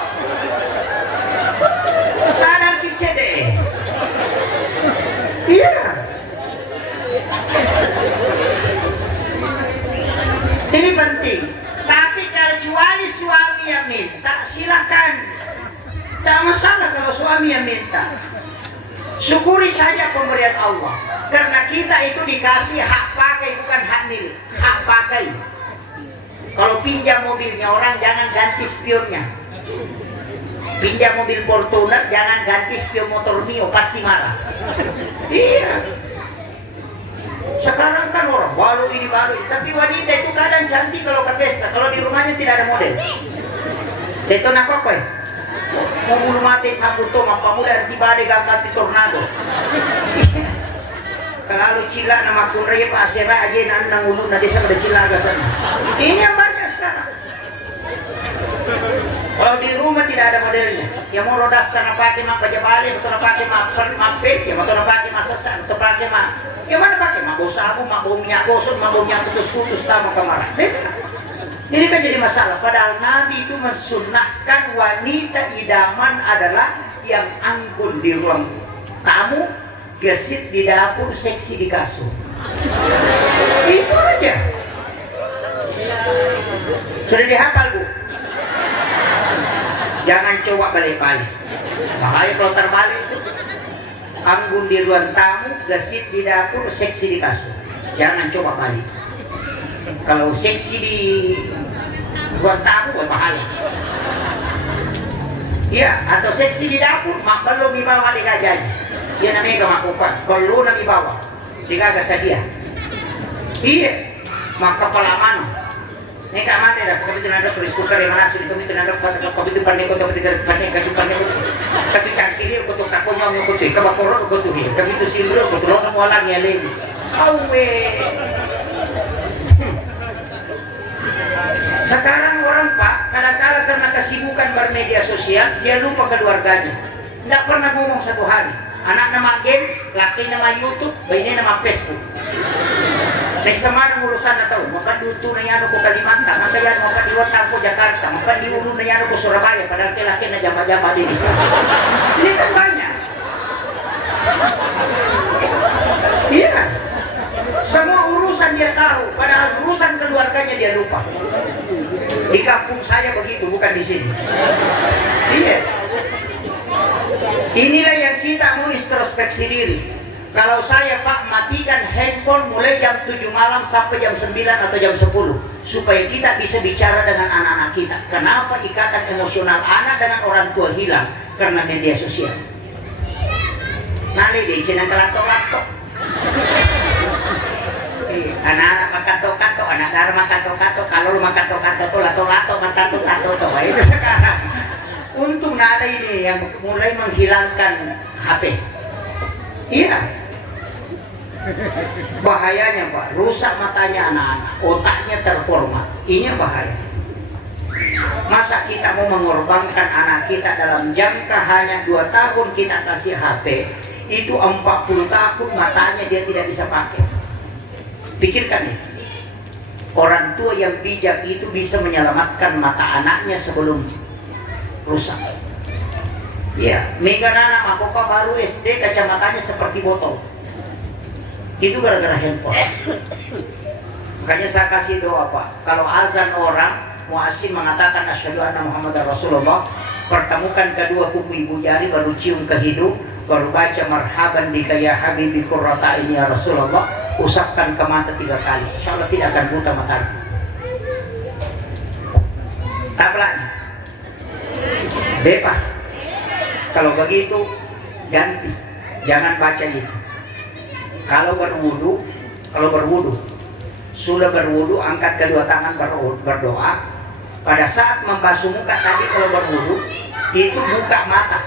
Sadar kicede. Iya. Ini penting. Tapi kecuali suami yang minta, silakan. Tak masalah kalau suami yang minta. Syukuri saja pemberian Allah. Karena kita itu dikasih hak pakai, bukan hak milik. Hak pakai. Kalau pinjam mobilnya orang, jangan ganti spionnya. Pinjam mobil Fortuner, jangan ganti spion motor Mio, pasti marah. Iya. Sekarang kan orang baru ini, tapi wanita itu kadang cantik kalau ke pesta, kalau di rumahnya tidak ada model. Itu nak apa? Mau bulu mati sambut tuh, apa muda tiba di gangkat di tornado. Kalau cila nama kunraya Pak Asera aja nang ulu na desa pada cila agasan. Ini yang banyak sekarang. Kalau di rumah tidak ada modelnya, yang mau rodas karena pakai mak baja balik, atau pakai mak pet, atau pakai mak sesan, atau pakai mak, yang mana pakai mak bau sabu, mak bau minyak gosok, mak bau minyak putus-putus, tamu kamar. Ini kan jadi masalah. Padahal Nabi itu mensunnahkan wanita idaman adalah yang anggun di ruang tamu, gesit di dapur, seksi di kasur. Itu aja. Sudah dihafal, Bu? Jangan coba balik-balik. Bahaya kalau terbalik itu. Anggun di ruang tamu, gesit di dapur, seksi di kasur. Jangan coba balik. Kalau seksi di ruang tamu bahaya. Iya, atau seksi di dapur, mak belum dibawa di gajahnya. Dia namanya kemakupan, belum nami bawa di gagah sadia. Iya, mak kepala mano. Ini kamar dah sekarang itu nanda tulis kuker yang mana sudah kami itu nanda kami itu pandai kotor di pandai kami pandai tapi kiri kotor kakonya kotor kabakoro kotor kami itu simbol kotor orang mualang ya lagi. Awe. Sekarang orang Pak, kadang-kadang karena kesibukan bermedia sosial, dia lupa keluarganya. Tidak pernah ngomong satu hari. Anak nama game, laki nama YouTube, bayi nama Facebook. Nek sama urusan atau maka dutu na yano ko Kalimantan, maka yan maka di Watang ko Jakarta, maka di Ulu na yano ko Surabaya, padahal laki na jama-jama di desa. Ini kan banyak. Iya. Semua urusan dia tahu, padahal urusan keluarganya dia lupa. Di kampung saya begitu, bukan di sini. Iya. Inilah yang kita mau introspeksi diri. Kalau saya Pak matikan handphone mulai jam 7 malam sampai jam 9 atau jam 10 supaya kita bisa bicara dengan anak-anak kita. Kenapa ikatan emosional anak dengan orang tua hilang? Karena media sosial. Nanti di sini kelato-lato. Anak-anak makato-kato, anak darah makato-kato, kalau makato-kato tuh lato-lato, makato-kato tuh. Itu sekarang. Untung ada ini yang mulai menghilangkan HP. Iya. Bahayanya Pak, rusak matanya anak-anak, otaknya terformat. Ini bahaya. Masa kita mau mengorbankan anak kita dalam jangka hanya 2 tahun kita kasih HP, itu 40 tahun matanya dia tidak bisa pakai. Pikirkan nih, orang tua yang bijak itu bisa menyelamatkan mata anaknya sebelum rusak. Ya, Mega Nana Makoka baru SD kacamatanya seperti botol. Itu gara-gara handphone. Makanya saya kasih doa Pak, kalau azan orang muazzin mengatakan asyhadu anna Muhammadar Rasulullah, pertemukan kedua kuku ibu jari baru cium ke hidung, baru baca marhaban bika ya habibi qurrata ini ya Rasulullah, usapkan ke mata 3 kali. Insyaallah tidak akan buta matanya. Taplaknya. Bebas. Kalau begitu ganti, jangan baca itu. Kalau berwudu, sudah berwudu, angkat kedua tangan berdoa. Pada saat membasuh muka tadi kalau berwudu, itu buka mata.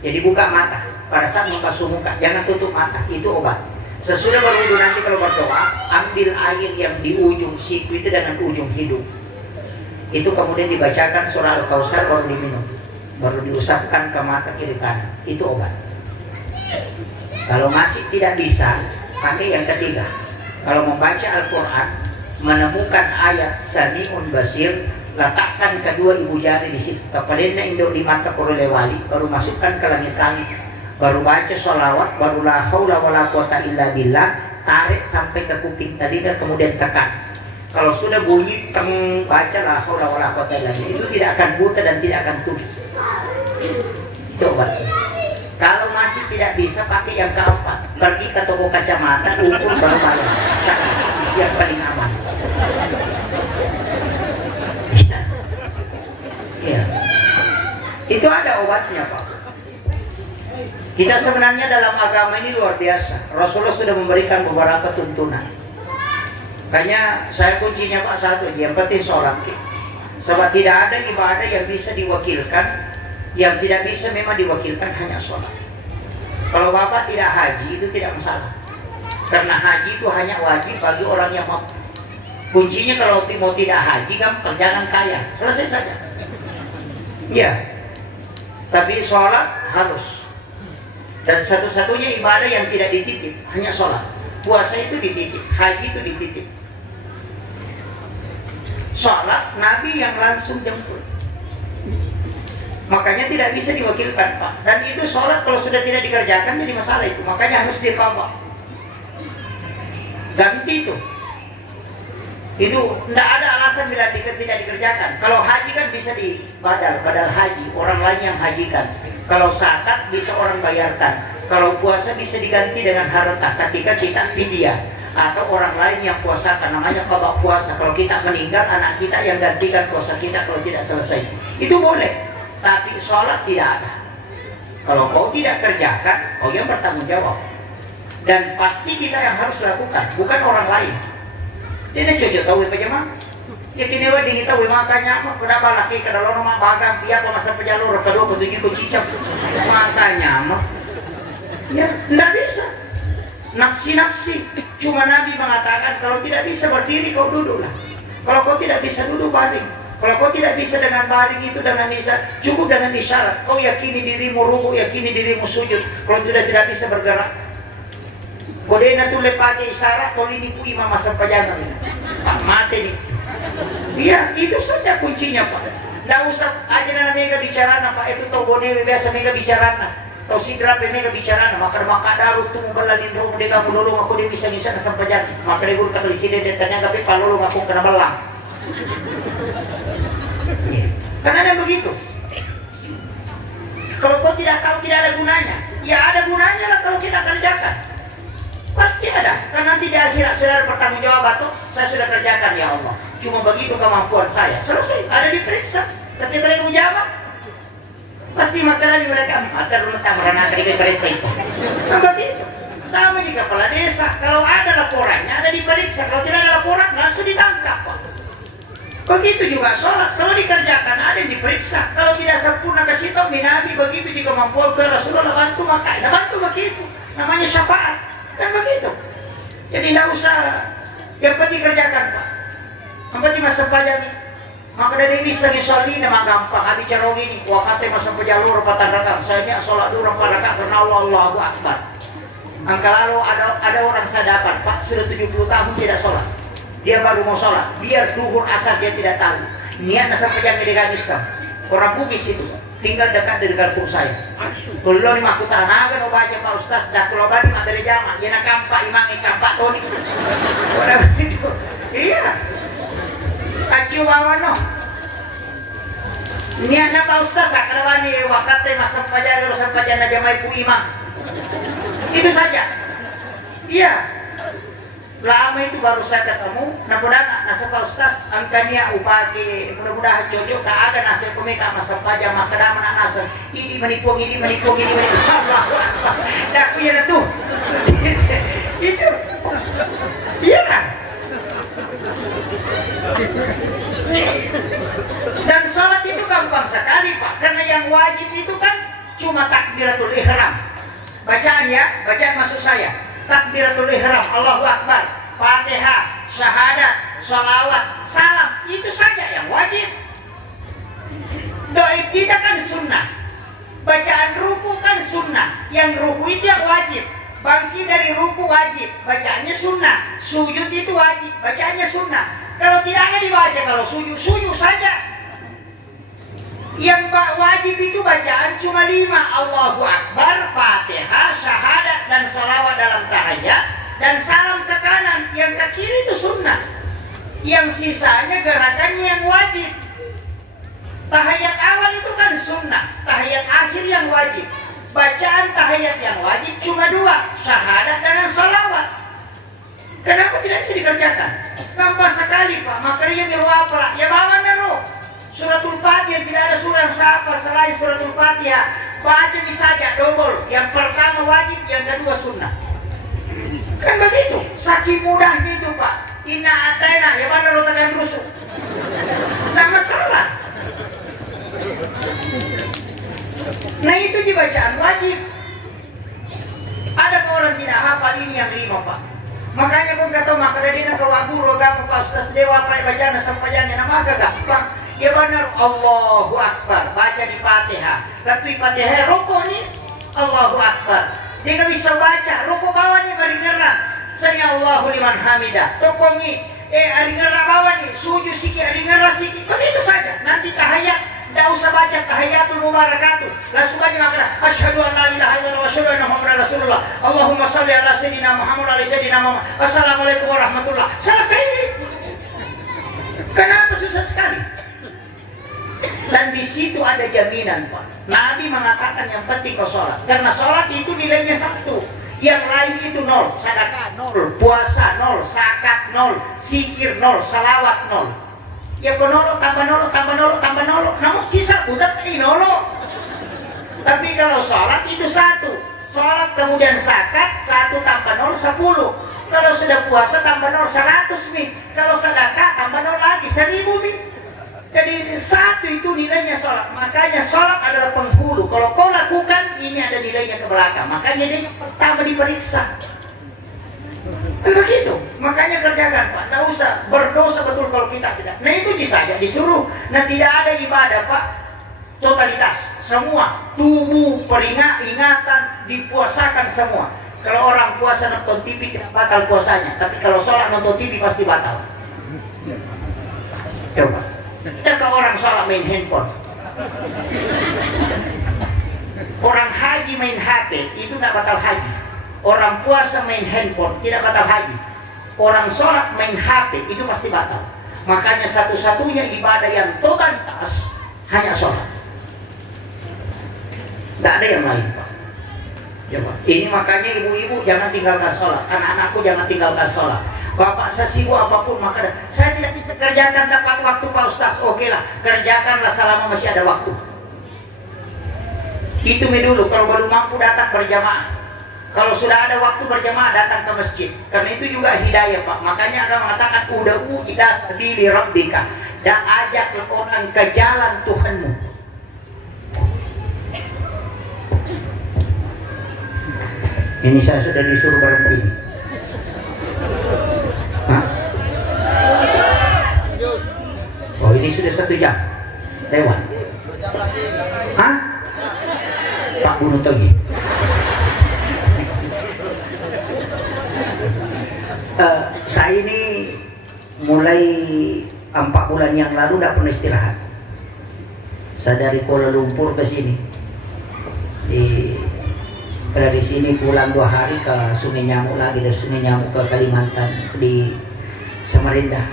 Jadi buka mata. Pada saat membasuh muka, jangan tutup mata. Itu obat. Sesudah berwudu nanti kalau berdoa, ambil air yang di ujung siku itu dengan ujung hidung. Itu kemudian dibacakan surah Al-Kautsar baru diminum. Baru diusapkan ke mata kiri kanan. Itu obat. Kalau masih tidak bisa, pakai yang ketiga. Kalau membaca Al-Quran, menemukan ayat Sami'un Basir, letakkan kedua ibu jari di situ. Kepalanya induk di mata korolewali, baru masukkan ke langit-langit. Baru baca sholawat, baru la haula wala quwata illa billah, tarik sampai ke kuping tadi dan kemudian tekan. Kalau sudah bunyi teng, baca la haula wala quwata illa billah, itu tidak akan buta dan tidak akan tuli. Itu obatnya. Kalau masih tidak bisa, pakai yang keempat. Pergi ke toko kacamata, ukur baru bayar. Yang paling aman. Ya. Itu ada obatnya Pak. Kita sebenarnya dalam agama ini luar biasa. Rasulullah sudah memberikan beberapa tuntunan. Makanya saya kuncinya Pak satu, yang penting sholat. Sebab tidak ada ibadah yang bisa diwakilkan, yang tidak bisa memang diwakilkan hanya sholat. Kalau Bapak tidak haji itu tidak masalah. Karena haji itu hanya wajib bagi orang yang mampu. Kuncinya kalau mau tidak haji gampang, jangan kaya, selesai saja. Ya, tapi sholat harus. Dan satu-satunya ibadah yang tidak dititip hanya sholat. Puasa itu dititip, haji itu dititip. Sholat Nabi yang langsung jemput. Makanya tidak bisa diwakilkan Pak. Dan itu sholat kalau sudah tidak dikerjakan jadi masalah itu. Makanya harus diqadha. Ganti itu. Itu tidak ada alasan bila tidak dikerjakan. Kalau haji kan bisa badal haji, orang lain yang hajikan. Kalau zakat bisa orang bayarkan. Kalau puasa bisa diganti dengan harta ketika kita fidyah atau orang lain yang puasakan, namanya qadha puasa. Kalau kita meninggal, anak kita yang gantikan puasa kita kalau tidak selesai. Itu boleh. Tapi sholat tidak ada. Kalau kau tidak kerjakan, kau yang bertanggung jawab. Dan pasti kita yang harus lakukan, bukan orang lain. Dia nak cocok tahu apa jemaah? Ya kini wedding kita makanya apa? Kenapa laki kalau rumah bagang dia masa pejalur kedua petunjuk kucicap makanya mah. Ya tidak bisa. Nafsi. Cuma Nabi mengatakan kalau tidak bisa berdiri kau duduklah. Kalau kau tidak bisa duduk baring. Kalau kau tidak bisa dengan baring itu dengan cukup dengan isyarat. Kau yakini dirimu ruku, yakini dirimu sujud. Kalau tidak bisa bergerak. Kodena tu pakai isyarat. Kau ini pu imam masa pajangan. Pak mati nih. Iya, itu saja kuncinya Pak. Tidak usah aja mereka bicara Pak. Itu tau bonewe biasa mereka bicara. Tau sidra mereka bicara. Maka daru tu belalin dulu mereka melulung aku dia bisa sampai jangan. Maka dia guru kata di sini dia tanya tapi palulung aku kena belang. Karena ada begitu. Kalau kau tidak tahu tidak ada gunanya. Ya ada gunanya lah kalau kita kerjakan. Pasti ada. Karena nanti di akhirat saya bertanggung jawab atau saya sudah kerjakan ya Allah. Cuma begitu kemampuan saya. Selesai. Ada diperiksa. Tapi mereka menjawab. Pasti makanan mereka makan rumah tangga akan diperiksa itu. Nah begitu. Sama juga kepala desa. Kalau ada laporannya ada diperiksa. Kalau tidak ada laporan langsung ditangkap. Begitu juga sholat. Kalau dikerjakan ada yang diperiksa. Kalau tidak sempurna kasih tahu Nabi begitu jika kemampuan ke Rasulullah bantu maka. Nah bantu begitu. Namanya syafaat. Kan begitu. Jadi tidak usah. Yang penting kerjakan Pak. Yang penting masa pajak. Maka dari bisa disolih nama gampang. Abi carong ini. Wakate masa pejalur 4 rakaat. Saya ini sholat dulu 4 rakaat karena Allahu Akbar. Angka lalu ada orang saya dapat Pak sudah 70 tahun tidak sholat. Dia baru mau sholat. Biar duhur asar dia tidak tahu. Niat nasa pajak di Islam. Orang Bugis itu. Tinggal dekat dari kampung saya. Kalau ni aku tanagan o baca Pak Ustaz dah kalau bani mak bere jama, ya nak kampak imang kampak toni. Orang itu. Iya. Aki wawano. Niat na Pak Ustaz akalawani wakate masa pajaga sampai jana jamai pu imang. Itu saja. Iya. Lama itu baru saya ketemu, mudah-mudahan nasa Pak Ustaz angkanya upaki, mudah-mudahan cocok tak ada nasa komika masa pajak maka dah mana nasa ini menipu Allahu Akbar. Dah kira tuh. Itu. Iya. Dan sholat itu gampang sekali Pak, karena yang wajib itu kan cuma takbiratul ihram. Bacaan maksud saya. Takbiratul ihram, Allahu Akbar, Fatihah, syahadat, salawat, salam, itu saja yang wajib. Doa kita kan sunnah. Bacaan ruku kan sunnah. Yang ruku itu yang wajib. Bangkit dari ruku wajib, bacaannya sunnah. Sujud itu wajib, bacaannya sunnah. Kalau tidak ada dibaca, kalau sujud saja. Yang wajib itu bacaan cuma 5. Allahu Akbar, Fatihah, syahadat, dan salawat dalam tahiyat. Dan salam ke kanan. Yang ke kiri itu sunnah. Yang sisanya gerakannya yang wajib. Tahiyat awal itu kan sunnah. Tahiyat akhir yang wajib. Bacaan tahiyat yang wajib cuma 2. Syahadat dan salawat. Kenapa tidak bisa dikerjakan? Gampang sekali Pak. Makanya mirwapla. Ya bawa roh. Suratul Fatihah tidak ada surah yang sama selain suratul Fatihah. baca bisa aja double. Yang pertama wajib, yang kedua sunnah. Kan begitu, saking mudahnya itu Pak. Inna ataina, ya mana lo tekan rusuk. Nggak masalah. Nah itu dibacaan wajib. Ada orang tidak hafal ini yang 5 Pak. Makanya kau kata maka dari nak waguru kamu Pak Ustaz Dewa apa bacaan sampaiannya nama gampang. Ya benar, Allahu Akbar, baca di Fatihah. Lalu Fatihah rokok nih, Allahu Akbar. Dia nggak bisa baca, rokok bawahnya bari gerang. Sami Allahu liman hamidah. Tokongi, ari gerang bawah nih, sujud sikit, ari gerang sikit. Begitu saja. Nanti tahiyat, tidak usah baca tahiyatul mubarakatuh. Langsung aja makna, asyhadu an la ilaha illallah wa asyhadu anna Muhammadar Rasulullah. Allahumma shalli ala sayyidina Muhammad wa ala sayyidina Muhammad. Assalamualaikum warahmatullah. Selesai. Kenapa susah sekali? Dan di situ ada jaminan Pak. Nabi mengatakan yang penting kau sholat. Karena sholat itu nilainya 1. Yang lain itu 0. Sedekah 0, puasa 0, zakat 0, zikir 0, salawat 0. Ya kau 0 tambah 0 tambah 0 tambah 0. Namun sisa udah 0. Tapi kalau sholat itu 1. Sholat kemudian zakat 1 tambah 0 10. Kalau sudah puasa tambah 0 100 nih. Kalau sedekah tambah 0 lagi 1000 nih. Jadi 1 itu nilainya sholat. Makanya sholat adalah penghulu. Kalau kau lakukan, ini ada nilainya ke belakang. Makanya dia pertama diperiksa. Dan begitu. Makanya kerjakan Pak. Tidak usah berdosa betul kalau kita tidak. Nah itu saja disuruh. Nah tidak ada ibadah Pak totalitas. Semua tubuh, ingatan dipuasakan semua. Kalau orang puasa nonton TV tidak batal puasanya. Tapi kalau sholat nonton TV pasti batal. Coba. Dan kalau orang sholat main handphone, orang haji main HP, itu tidak batal haji. Orang puasa main handphone, tidak batal haji. Orang sholat main HP, itu pasti batal. Makanya satu-satunya ibadah yang totalitas hanya sholat. Tidak ada yang lain Pak. Coba. Ini makanya ibu-ibu jangan tinggalkan sholat, anak-anakku jangan tinggalkan sholat. Bapak sesibuk apapun maka saya tidak bisa kerjakan tepat waktu Pak Ustaz. Oke lah, kerjakanlah selama masih ada waktu. Itu dulu, kalau baru mampu datang berjamaah. Kalau sudah ada waktu berjamaah datang ke masjid. Karena itu juga hidayah Pak. Makanya ada mengatakan uda'u ila sabili rabbika. Dan ajak orang ke jalan Tuhanmu. Ini saya sudah disuruh berhenti. Hah? Oh ini sudah 1 jam lewat. Hah? Pak bunuh Togi. Saya ini mulai 4 bulan yang lalu tidak pernah istirahat. Saya dari Kuala Lumpur ke sini. Dari sini pulang 2 hari ke Sungai Nyamuk lagi, dari Sungai Nyamuk ke Kalimantan di Samarinda.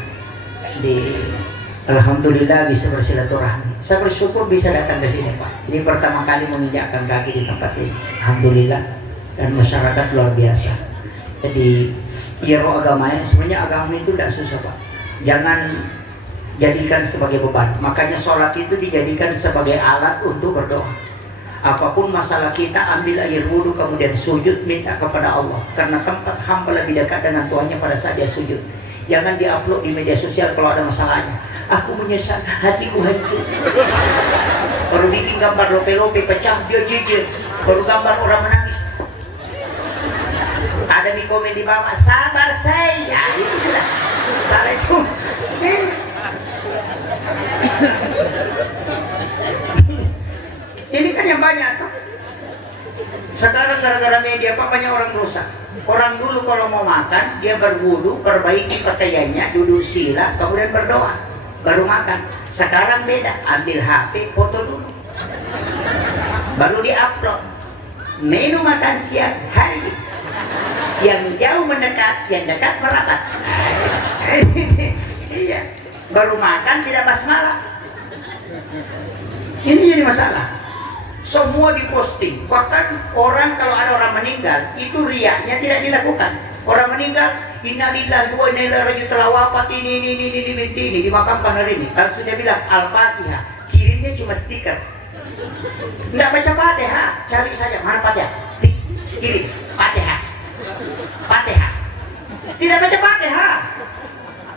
Alhamdulillah bisa bersilaturahmi. Saya bersyukur bisa datang ke sini Pak. Ini pertama kali menginjakkan kaki di tempat ini. Alhamdulillah. Dan masyarakat luar biasa. Jadi hero agamanya, sebenarnya agama itu tidak susah Pak. Jangan jadikan sebagai beban. Makanya sholat itu dijadikan sebagai alat untuk berdoa. Apapun masalah kita, ambil air wudhu kemudian sujud minta kepada Allah. Karena tempat hamba lebih dekat dengan Tuhannya pada saat dia sujud. Jangan diupload di media sosial kalau ada masalahnya. Aku menyesal, hatiku hancur. Baru bikin gambar lope-lope pecah, dia jijik. Baru gambar orang menangis. Ada di komen di bawah, sabar saya. Itu sudah. Salah itu. Ini kan yang banyak tuh. Sekarang gara-gara media Pak banyak orang rusak. Orang dulu kalau mau makan dia berwudu, perbaiki pakaiannya, duduk sila, kemudian berdoa, baru makan. Sekarang beda, ambil HP, foto dulu, baru diupload. Menu makan siang hari ini. Yang jauh mendekat, yang dekat merapat. Iya, baru makan tidak basmalah. Ini jadi masalah. Semua diposting. Bahkan orang kalau ada orang meninggal itu riaknya tidak dilakukan. Orang meninggal, innalillahi wa inna ilaihi raji'un, telah wafat ini dimakamkan hari ini. Lalu sudah bilang Al-Fatihah, kirimnya cuma stiker. Nggak baca Fatihah, cari saja mana Fatihah. Kiri, Fatihah. Fatihah. Tidak baca Fatihah.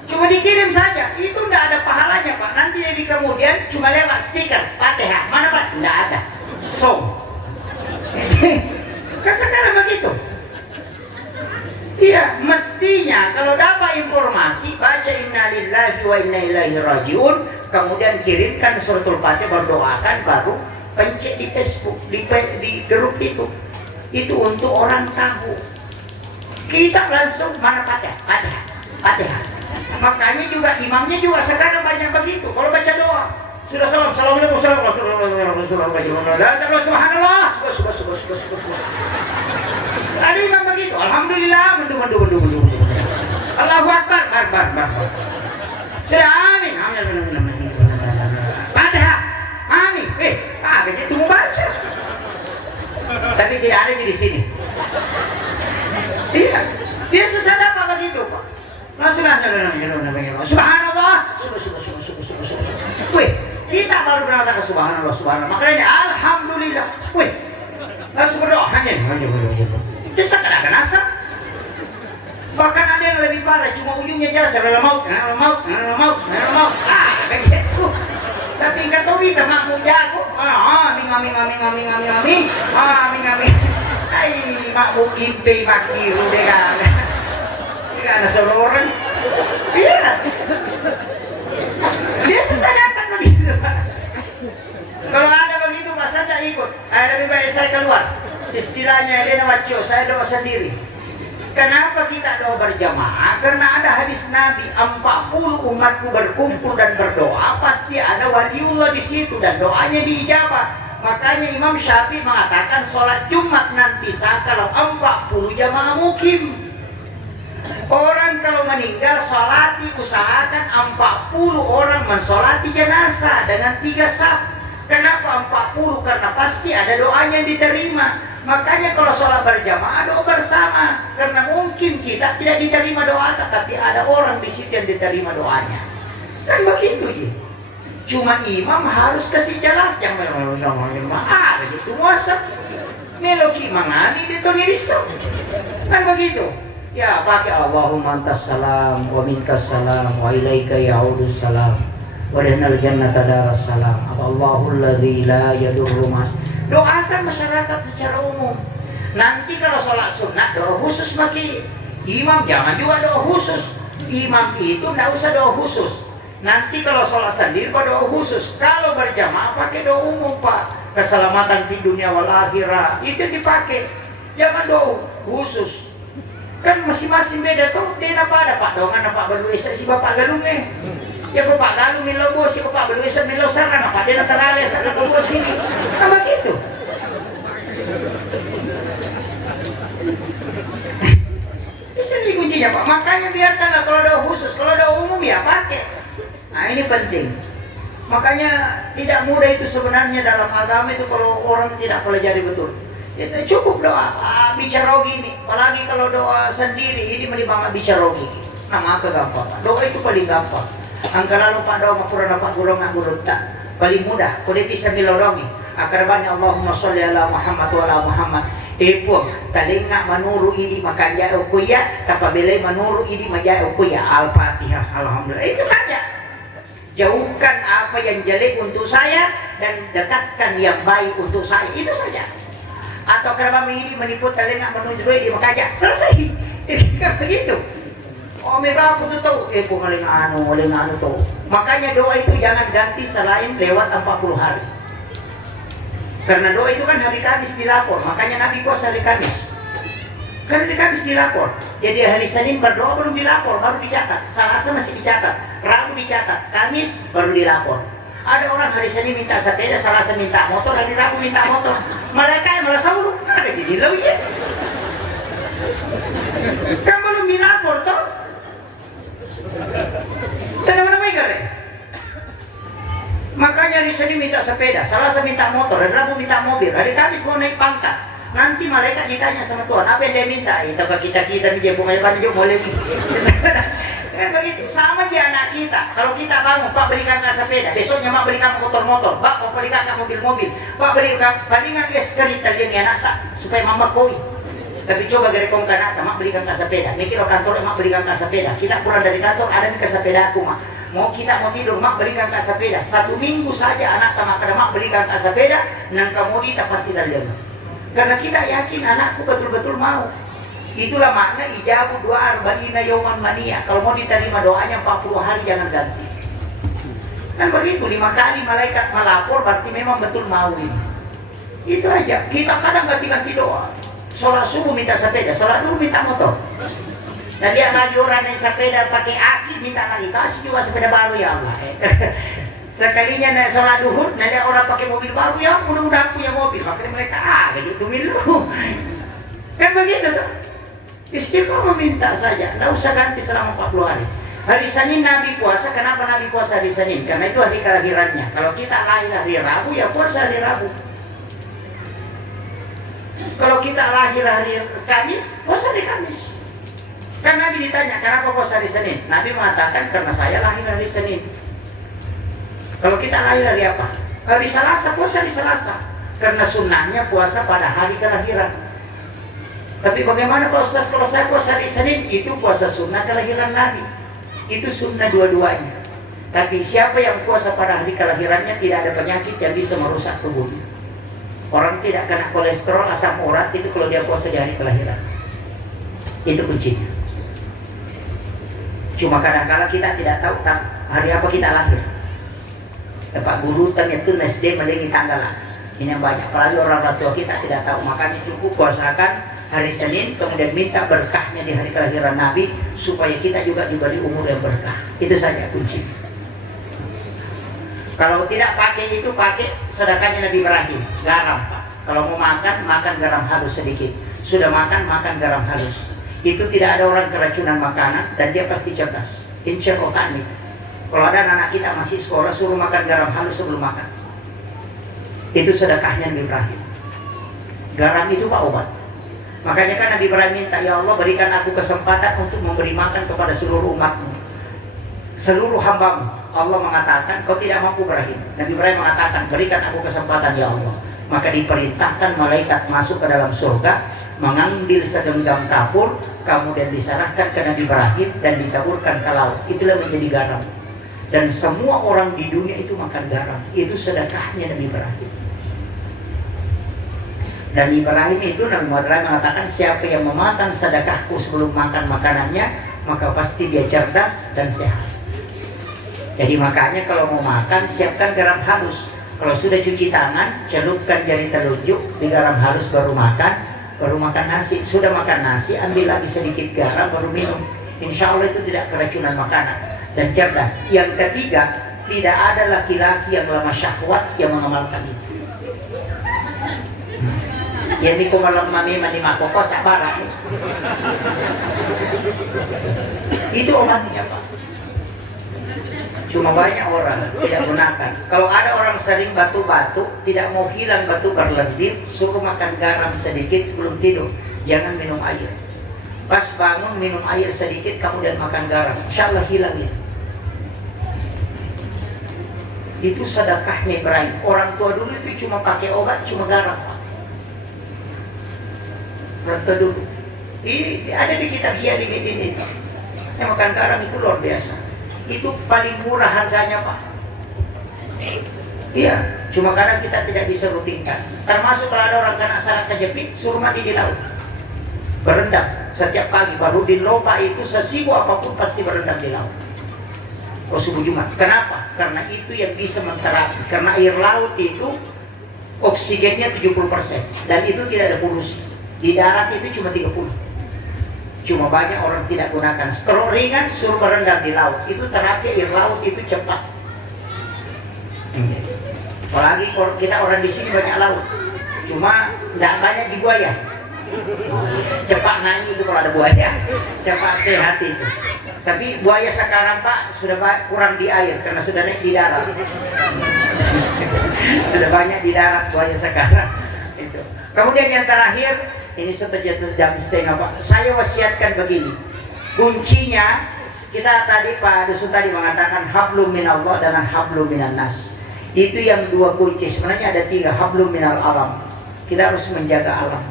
Cuma dikirim saja. Itu nggak ada pahalanya, Pak. Nanti dari kemudian cuma lewat stiker Fatihah. Mana Pak? Nggak ada. Kan sekarang begitu. Iya, mestinya kalau dapat informasi baca innalillahi wa inna ilaihi rajiun, kemudian kirimkan suratul Fatihah, berdoakan, baru pencet di Facebook, di grup itu. Itu untuk orang tahu. Kita langsung mana Fatihah, Fatihah, Fatihah. Makanya juga imamnya juga sekarang banyak begitu. Kalau baca doa, sudah salam, assalamualaikum, subhanallah, ada imam begitu, alhamdulillah, mendu. Allahu Akbar, bar. Sudah amin, Fatihah, amin. Begitu mau baca. Tapi tidak ada di sini. Iya, biasa saya dapat begitu, Pak. Langsung subhanallah, wih, kita baru berkata subhanallah. Makanya alhamdulillah, wih, langsung berdoa, amin. Itu sekarang asap. Bahkan ada yang lebih parah, cuma ujungnya jelas, maut. Begitu. Tapi nggak tahu kita makmu jago. Amin. Makmu impi makiru deh kan. Karena seorang. Iya. Dia susah dapat begitu. Kalau ada begitu, Pak, saya tak ikut. Lebih baik saya keluar. Istilahnya dia nama saya doa sendiri. Kenapa kita doa berjamaah? Karena ada hadis Nabi, 40 umatku berkumpul dan berdoa, pasti ada waliullah di situ dan doanya diijabah. Makanya Imam Syafi'i mengatakan sholat Jumat nanti kalau 40 jamaah mukim. Orang kalau meninggal sholati usahakan 40 orang mensolati jenazah dengan 3 saf. Kenapa 40? Karena pasti ada doanya yang diterima. Makanya kalau sholat berjamaah doa bersama, karena mungkin kita tidak diterima doa, tapi ada orang di situ yang diterima doanya. Kan begitu ya. Cuma imam harus kasih jelas, jangan begitu masa meloki mangani itu nirisam. Kan begitu. Ya pakai Allahumma antas salam wa minkas salam wa ilaika ya'udus salam wa dahnal jannata daras salam. Allahul ladzi la yadurru mas. Doakan masyarakat secara umum. Nanti kalau sholat sunat doa khusus bagi imam, jangan juga doa khusus. Imam itu tidak usah doa khusus. Nanti kalau sholat sendiri pak doa khusus. Kalau berjamaah pakai doa umum, Pak. Keselamatan di dunia wal akhirah itu dipakai. Jangan doa khusus. Kan masing-masing beda tuh. Dia apa ada Pak dongan apa balu si bapak galungnya. Ya bapak galu milo bos, si bapak balu milo sarana apa dia naturale sarana bos ini. Apa gitu? Bisa kuncinya Pak. Makanya biarkanlah kalau doa khusus, kalau doa umum ya pakai. Nah ini penting. Makanya tidak mudah itu sebenarnya dalam agama itu kalau orang tidak pelajari betul. Itu cukup doa bicara gini. Apalagi kalau doa sendiri ini menimang bicara gini. Nah maka gampang. Doa itu paling gampang. Angkara lupa doa mapura pak gurong ngurut tak paling mudah. Kulit bisa milodongi. Akarbannya Allahumma sholli ala Muhammad wa ala Muhammad. Epung talinga manuru ini makanya ukuya tapabelai manuru ini majaya ukuya al-fatihah alhamdulillah. Itu saja. Jauhkan apa yang jelek untuk saya dan dekatkan yang baik untuk saya. Itu saja. Atau kenapa ini menipu telinga menuju di makanya selesai. Kan begitu. Oh mereka aku tuh tahu, paling anu tuh. Makanya doa itu jangan ganti selain lewat 40 hari. Karena doa itu kan hari Kamis dilapor, makanya Nabi puasa hari Kamis. Kan hari Kamis dilapor. Jadi hari Senin berdoa belum dilapor, baru dicatat. Selasa masih dicatat, Rabu dicatat, Kamis baru dilapor. Ada orang hari Senin minta sepeda, Selasa minta motor, hari Rabu minta motor. Mereka malah sahur, ada jadi lau ya. Kan belum dilapor toh. Tenang-tenang mikir ya. Makanya hari Senin minta sepeda, Selasa minta motor, hari Rabu minta mobil, hari Kamis mau naik pangkat. Nanti malaikat ditanya sama Tuhan, apa yang dia minta? Itu ke kita nih jempol aja juga boleh nih. Kan begitu, sama aja anak kita. Kalau kita bangun, Pak belikan kak sepeda, besoknya Mak belikan motor-motor, Pak mau belikan kak mobil-mobil, Pak belikan palingan es kerita dia anak tak, supaya mama koi. Tapi coba gerekong kan anak, Mak belikan kak sepeda. Mikir kantor, Mak belikan kak sepeda. Kita pulang dari kantor, ada nih kak sepeda aku Mak. Mau kita mau tidur, Mak belikan kak sepeda. 1 minggu saja anak tak kada Mak belikan kak sepeda, nang kamu kita pasti terjaga. Karena kita yakin anakku betul-betul mau. Itulah makna ijabu doa arba'ina yauman mania. Kalau mau diterima doanya 40 hari jangan ganti. Kan begitu, 5 kali malaikat melapor berarti memang betul mau ini. Itu aja. Kita kadang ganti-ganti doa. Sholat subuh minta sepeda, sholat dulu minta motor. Nah dia lagi orang yang sepeda pakai aki minta lagi kasih juga sepeda baru ya Allah. Sekalinya naik sholat duhur, nah dia orang pakai mobil baru ya mudah-mudahan punya mobil. Makanya mereka begitu milu. Kan begitu tuh. Istiqomah minta saja, tidak usah ganti selama 40 hari. Hari Senin Nabi puasa, kenapa Nabi puasa hari Senin? Karena itu hari kelahirannya. Kalau kita lahir hari Rabu, ya puasa hari Rabu. Kalau kita lahir hari Kamis, puasa hari Kamis. Kan Nabi ditanya, kenapa puasa hari Senin? Nabi mengatakan, karena saya lahir hari Senin. Kalau kita lahir hari apa? Hari Selasa, puasa hari Selasa. Karena sunnahnya puasa pada hari kelahiran. Tapi bagaimana Pak Ustaz kalau saya puasa hari Senin? Itu puasa sunnah kelahiran Nabi. Itu sunnah dua-duanya. Tapi siapa yang puasa pada hari kelahirannya tidak ada penyakit yang bisa merusak tubuhnya. Orang tidak kena kolesterol, asam urat itu kalau dia puasa di hari kelahiran. Itu kuncinya. Cuma kadang-kala kita tidak tahu hari apa kita lahir. Pak guru ternyata SD melengi tanggalan. Ini yang banyak. Apalagi orang tua kita tidak tahu. Makanya cukup puasakan hari Senin, kemudian minta berkahnya di hari kelahiran Nabi supaya kita juga diberi umur yang berkah. Itu saja kunci. Kalau tidak pakai itu, pakai sedekahnya Nabi Ibrahim, garam Pak. Kalau mau makan, makan garam halus sedikit. Sudah makan, makan garam halus. Itu tidak ada orang keracunan makanan dan dia pasti cerdas. Insya otaknya. Kalau ada anak kita masih sekolah suruh makan garam halus sebelum makan. Itu sedekahnya Nabi Ibrahim. Garam itu Pak obat. Makanya kan Nabi Ibrahim minta, ya Allah berikan aku kesempatan untuk memberi makan kepada seluruh umatmu, seluruh hambamu. Allah mengatakan, kau tidak mampu Ibrahim. Nabi Ibrahim mengatakan, berikan aku kesempatan ya Allah. Maka diperintahkan malaikat masuk ke dalam surga, mengambil segenggam kapur, kemudian diserahkan ke Nabi Ibrahim dan ditaburkan ke laut. Itulah menjadi garam. Dan semua orang di dunia itu makan garam. Itu sedekahnya Nabi Ibrahim. Dan Ibrahim itu Nabi Muhammad mengatakan, siapa yang memakan sedekahku sebelum makan makanannya, maka pasti dia cerdas dan sehat. Jadi makanya kalau mau makan, siapkan garam halus. Kalau sudah cuci tangan, celupkan jari telunjuk di garam halus, baru makan nasi. Sudah makan nasi, ambil lagi sedikit garam, baru minum. Insya Allah itu tidak keracunan makanan dan cerdas. Yang ketiga, tidak ada laki-laki yang lemah syahwat yang mengamalkan itu. Jadi kung malam mami mani makoko sa para. Itu obatnya Pak. Cuma banyak orang tidak gunakan. Kalau ada orang sering batu-batu, tidak mau hilang batu berlendir, suruh makan garam sedikit sebelum tidur. Jangan minum air. Pas bangun minum air sedikit, kemudian makan garam. Insya Allah hilang itu. Itu sedekahnya Ibrahim. Orang tua dulu itu cuma pakai obat, cuma garam Pak. Dulu. Ini ada di kitab Hiya ini. Yang makan garam itu luar biasa. Itu paling murah harganya Pak. Iya, cuma kadang kita tidak bisa rutinkan. Termasuk kalau ada orang kena saraf kejepit, suruh mandi di laut. Berendam setiap pagi. Baru di lopa itu sesibuk apapun pasti berendam di laut. Oh subuh Jumat. Kenapa? Karena itu yang bisa menterapi. Karena air laut itu oksigennya 70% dan itu tidak ada polusi. Di darat itu cuma 30. Cuma banyak orang tidak gunakan. Stroke ringan suruh berendam di laut. Itu terapi air laut itu cepat. Apalagi kita orang di sini banyak laut. Cuma tidak banyak di buaya. Cepat naik itu kalau ada buaya. Cepat sehat itu. Tapi buaya sekarang Pak sudah kurang di air karena sudah naik di darat. Sudah banyak di darat buaya sekarang. Itu. Kemudian yang terakhir. Ini sudah jam setengah Pak. Saya wasiatkan begini. Kuncinya kita tadi Pak Dusun tadi mengatakan hablum minallah dan hablum minan nas. Itu yang dua kunci. Sebenarnya ada tiga. Hablum minal alam. Kita harus menjaga alam.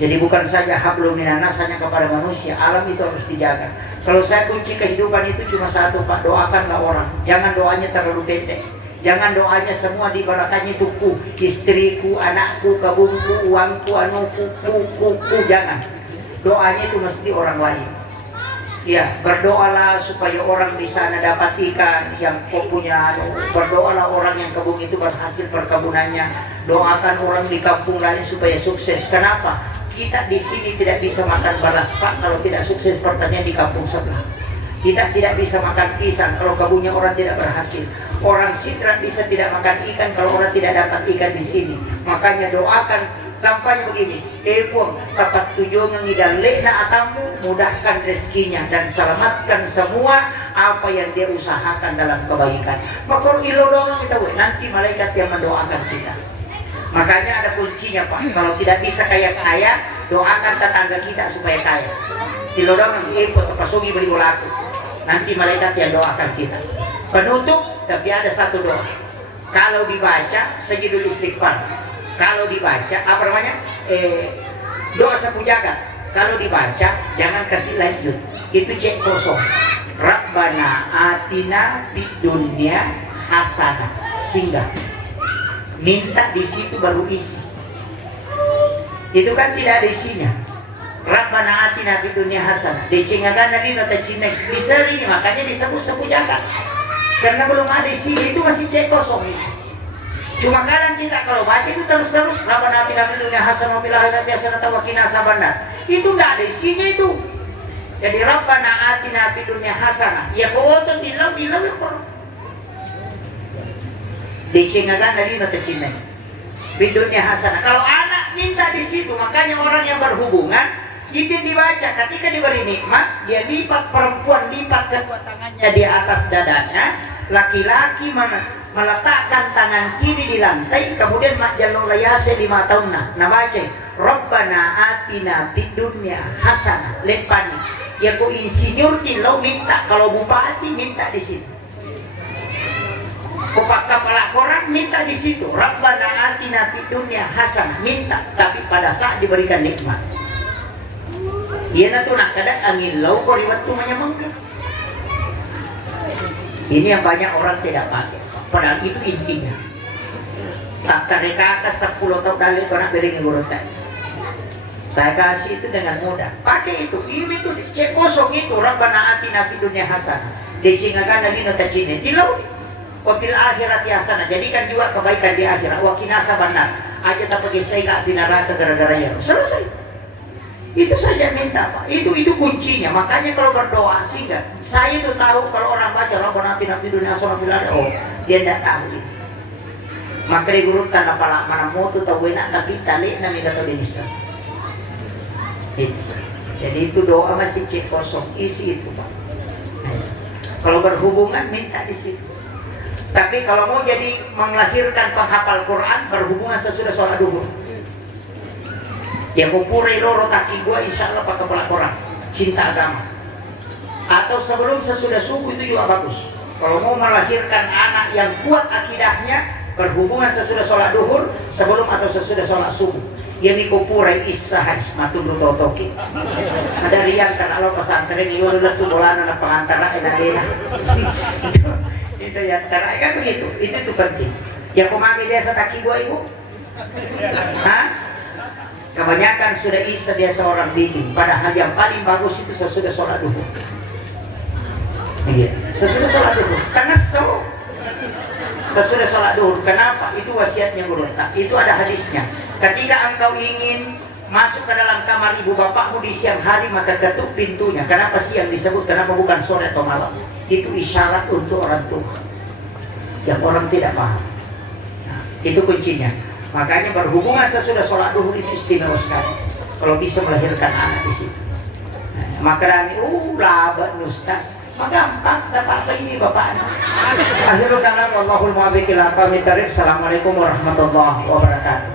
Jadi bukan saja hablum minan nas hanya kepada manusia. Alam itu harus dijaga. Kalau saya kunci kehidupan itu cuma satu Pak. Doakanlah orang. Jangan doanya terlalu pendek. Jangan doanya semua dibarakanya itu ku, istriku, anakku, kebunku, uangku, anuku, ku, jangan. Doanya itu mesti orang lain. Ya, berdoalah supaya orang di sana dapat ikan yang kau punya. Berdoalah orang yang kebun itu berhasil perkebunannya. Doakan orang di kampung lain supaya sukses. Kenapa? Kita di sini tidak bisa makan balas Pak kalau tidak sukses pertanian di kampung sebelah. Kita tidak bisa makan pisang kalau kebunnya orang tidak berhasil. Orang Sidrat bisa tidak makan ikan kalau orang tidak dapat ikan di sini. Makanya doakan, tampaknya begini. Pun dapat tujuan ngidal lekna atamu, mudahkan rezekinya dan selamatkan semua apa yang dia usahakan dalam kebaikan. Maka ilo doang kita nanti malaikat yang mendoakan kita. Makanya ada kuncinya Pak. Kalau tidak bisa kaya, doakan tetangga kita supaya kaya. Ilo doang ikut pasugi beri bolaku. Nanti malaikat yang doakan kita. Penutup, tapi ada satu doa. Kalau dibaca, sejudul istighfar. Kalau dibaca, apa namanya? Doa sapu jagat. Kalau dibaca, jangan kasih lanjut. Itu cek kosong. Rabbana atina fid dunya hasanah. Singgah. Minta di situ baru isi. Itu kan tidak ada isinya. Rabbana atina fid dunya hasanah. Dicengakan nanti nota Cina bisa ini makanya disebut sapu jagat. Karena belum ada isi itu masih cek kosong ini. Cuma kadang kita kalau baca itu terus Rabbana atina fid dunya hasanah wa fil akhirati hasanah wa qina azabannar. Itu enggak ada isinya itu. Jadi Rabbana atina fid dunya hasanah. Ya kau otot ilau ya kok. Dicengakan nanti nota Cina. Fid dunya hasanah. Kalau anak minta di situ makanya orang yang berhubungan itu dibaca ketika diberi nikmat dia lipat, perempuan lipat kedua tangannya di atas dadanya, laki-laki meletakkan tangan kiri di lantai, kemudian makjalul layase 5 tahun nah baca Rabbana atina fid dunya hasanah lepani ya ko insinyur di lo minta, kalau bupati minta di situ, kopak kepala koran minta di situ Rabbana atina fid dunya hasanah minta, tapi pada saat diberikan nikmat dia nanti nak kadang angin lau kau riwat tu menyemangkan. Ini yang banyak orang tidak pakai. Padahal itu intinya. Tak tereka ke 10 tahun dari kau nak beri ngurutan. Saya kasih itu dengan mudah. Pakai itu. Ini tu cek kosong itu. Rabbana atina fid dunya hasanah. Dicingakan dari nota Cina. Tilau. Wafil akhirat hasanah. Jadikan juga kebaikan di akhirat. Wa qina azabannar. Aja tak pakai saya ke neraka gara-gara ya. Selesai. Itu saja minta Pak. Itu kuncinya. Makanya kalau berdoa sehingga saya itu tahu kalau orang baca Rabbana atina fid dunya hasanah wa fil akhirati oh dia tidak tahu itu. Maka digurutkan apa mana moto tahu enak tapi tali nami kata dinista. Jadi itu doa masih cek kosong isi itu Pak. Kalau berhubungan minta di situ. Tapi kalau mau jadi melahirkan penghafal Quran berhubungan sesudah sholat duhur. Ya kupuri loro kaki gua insya Allah pakai pelaporan cinta agama. Atau sebelum sesudah subuh itu juga bagus. Kalau mau melahirkan anak yang kuat akidahnya berhubungan sesudah sholat duhur sebelum atau sesudah sholat subuh. Ya mikupurai ishahaj matundru totoki. Ada riang kan Allah pesantren itu adalah tu bolan anak pengantara enadena. Itu yang terakhir kan begitu. Itu penting. Ya kumagi biasa kaki gua ibu. Hah? Kebanyakan sudah isya dia seorang bikin. Padahal yang paling bagus itu sesudah sholat duhur. Iya, sesudah sholat duhur. Karena sesudah sholat duhur. Kenapa? Itu wasiatnya guru. Itu ada hadisnya. Ketika engkau ingin masuk ke dalam kamar ibu bapakmu di siang hari maka ketuk pintunya. Kenapa siang disebut? Kenapa bukan sore atau malam? Itu isyarat untuk orang tua. Yang orang tidak paham. Nah, itu kuncinya. Makanya berhubungan sesudah sholat duhur itu istimewa sekali. Kalau bisa melahirkan anak di situ. Nah, maka kami, labat nustas. Gampang, tak apa ini bapak anak. Akhirul kalam, wallahul muwaffiq ila aqwamit thariq. Assalamualaikum warahmatullahi wabarakatuh.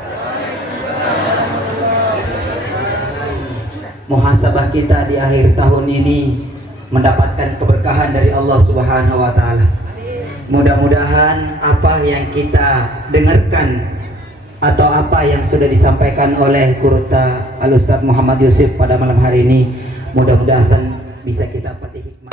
Muhasabah kita di akhir tahun ini mendapatkan keberkahan dari Allah Subhanahu wa taala. Mudah-mudahan apa yang kita dengarkan atau apa yang sudah disampaikan oleh Kurta Al Ustadz Muhammad Yusuf pada malam hari ini, mudah-mudahan bisa kita petik hikmah.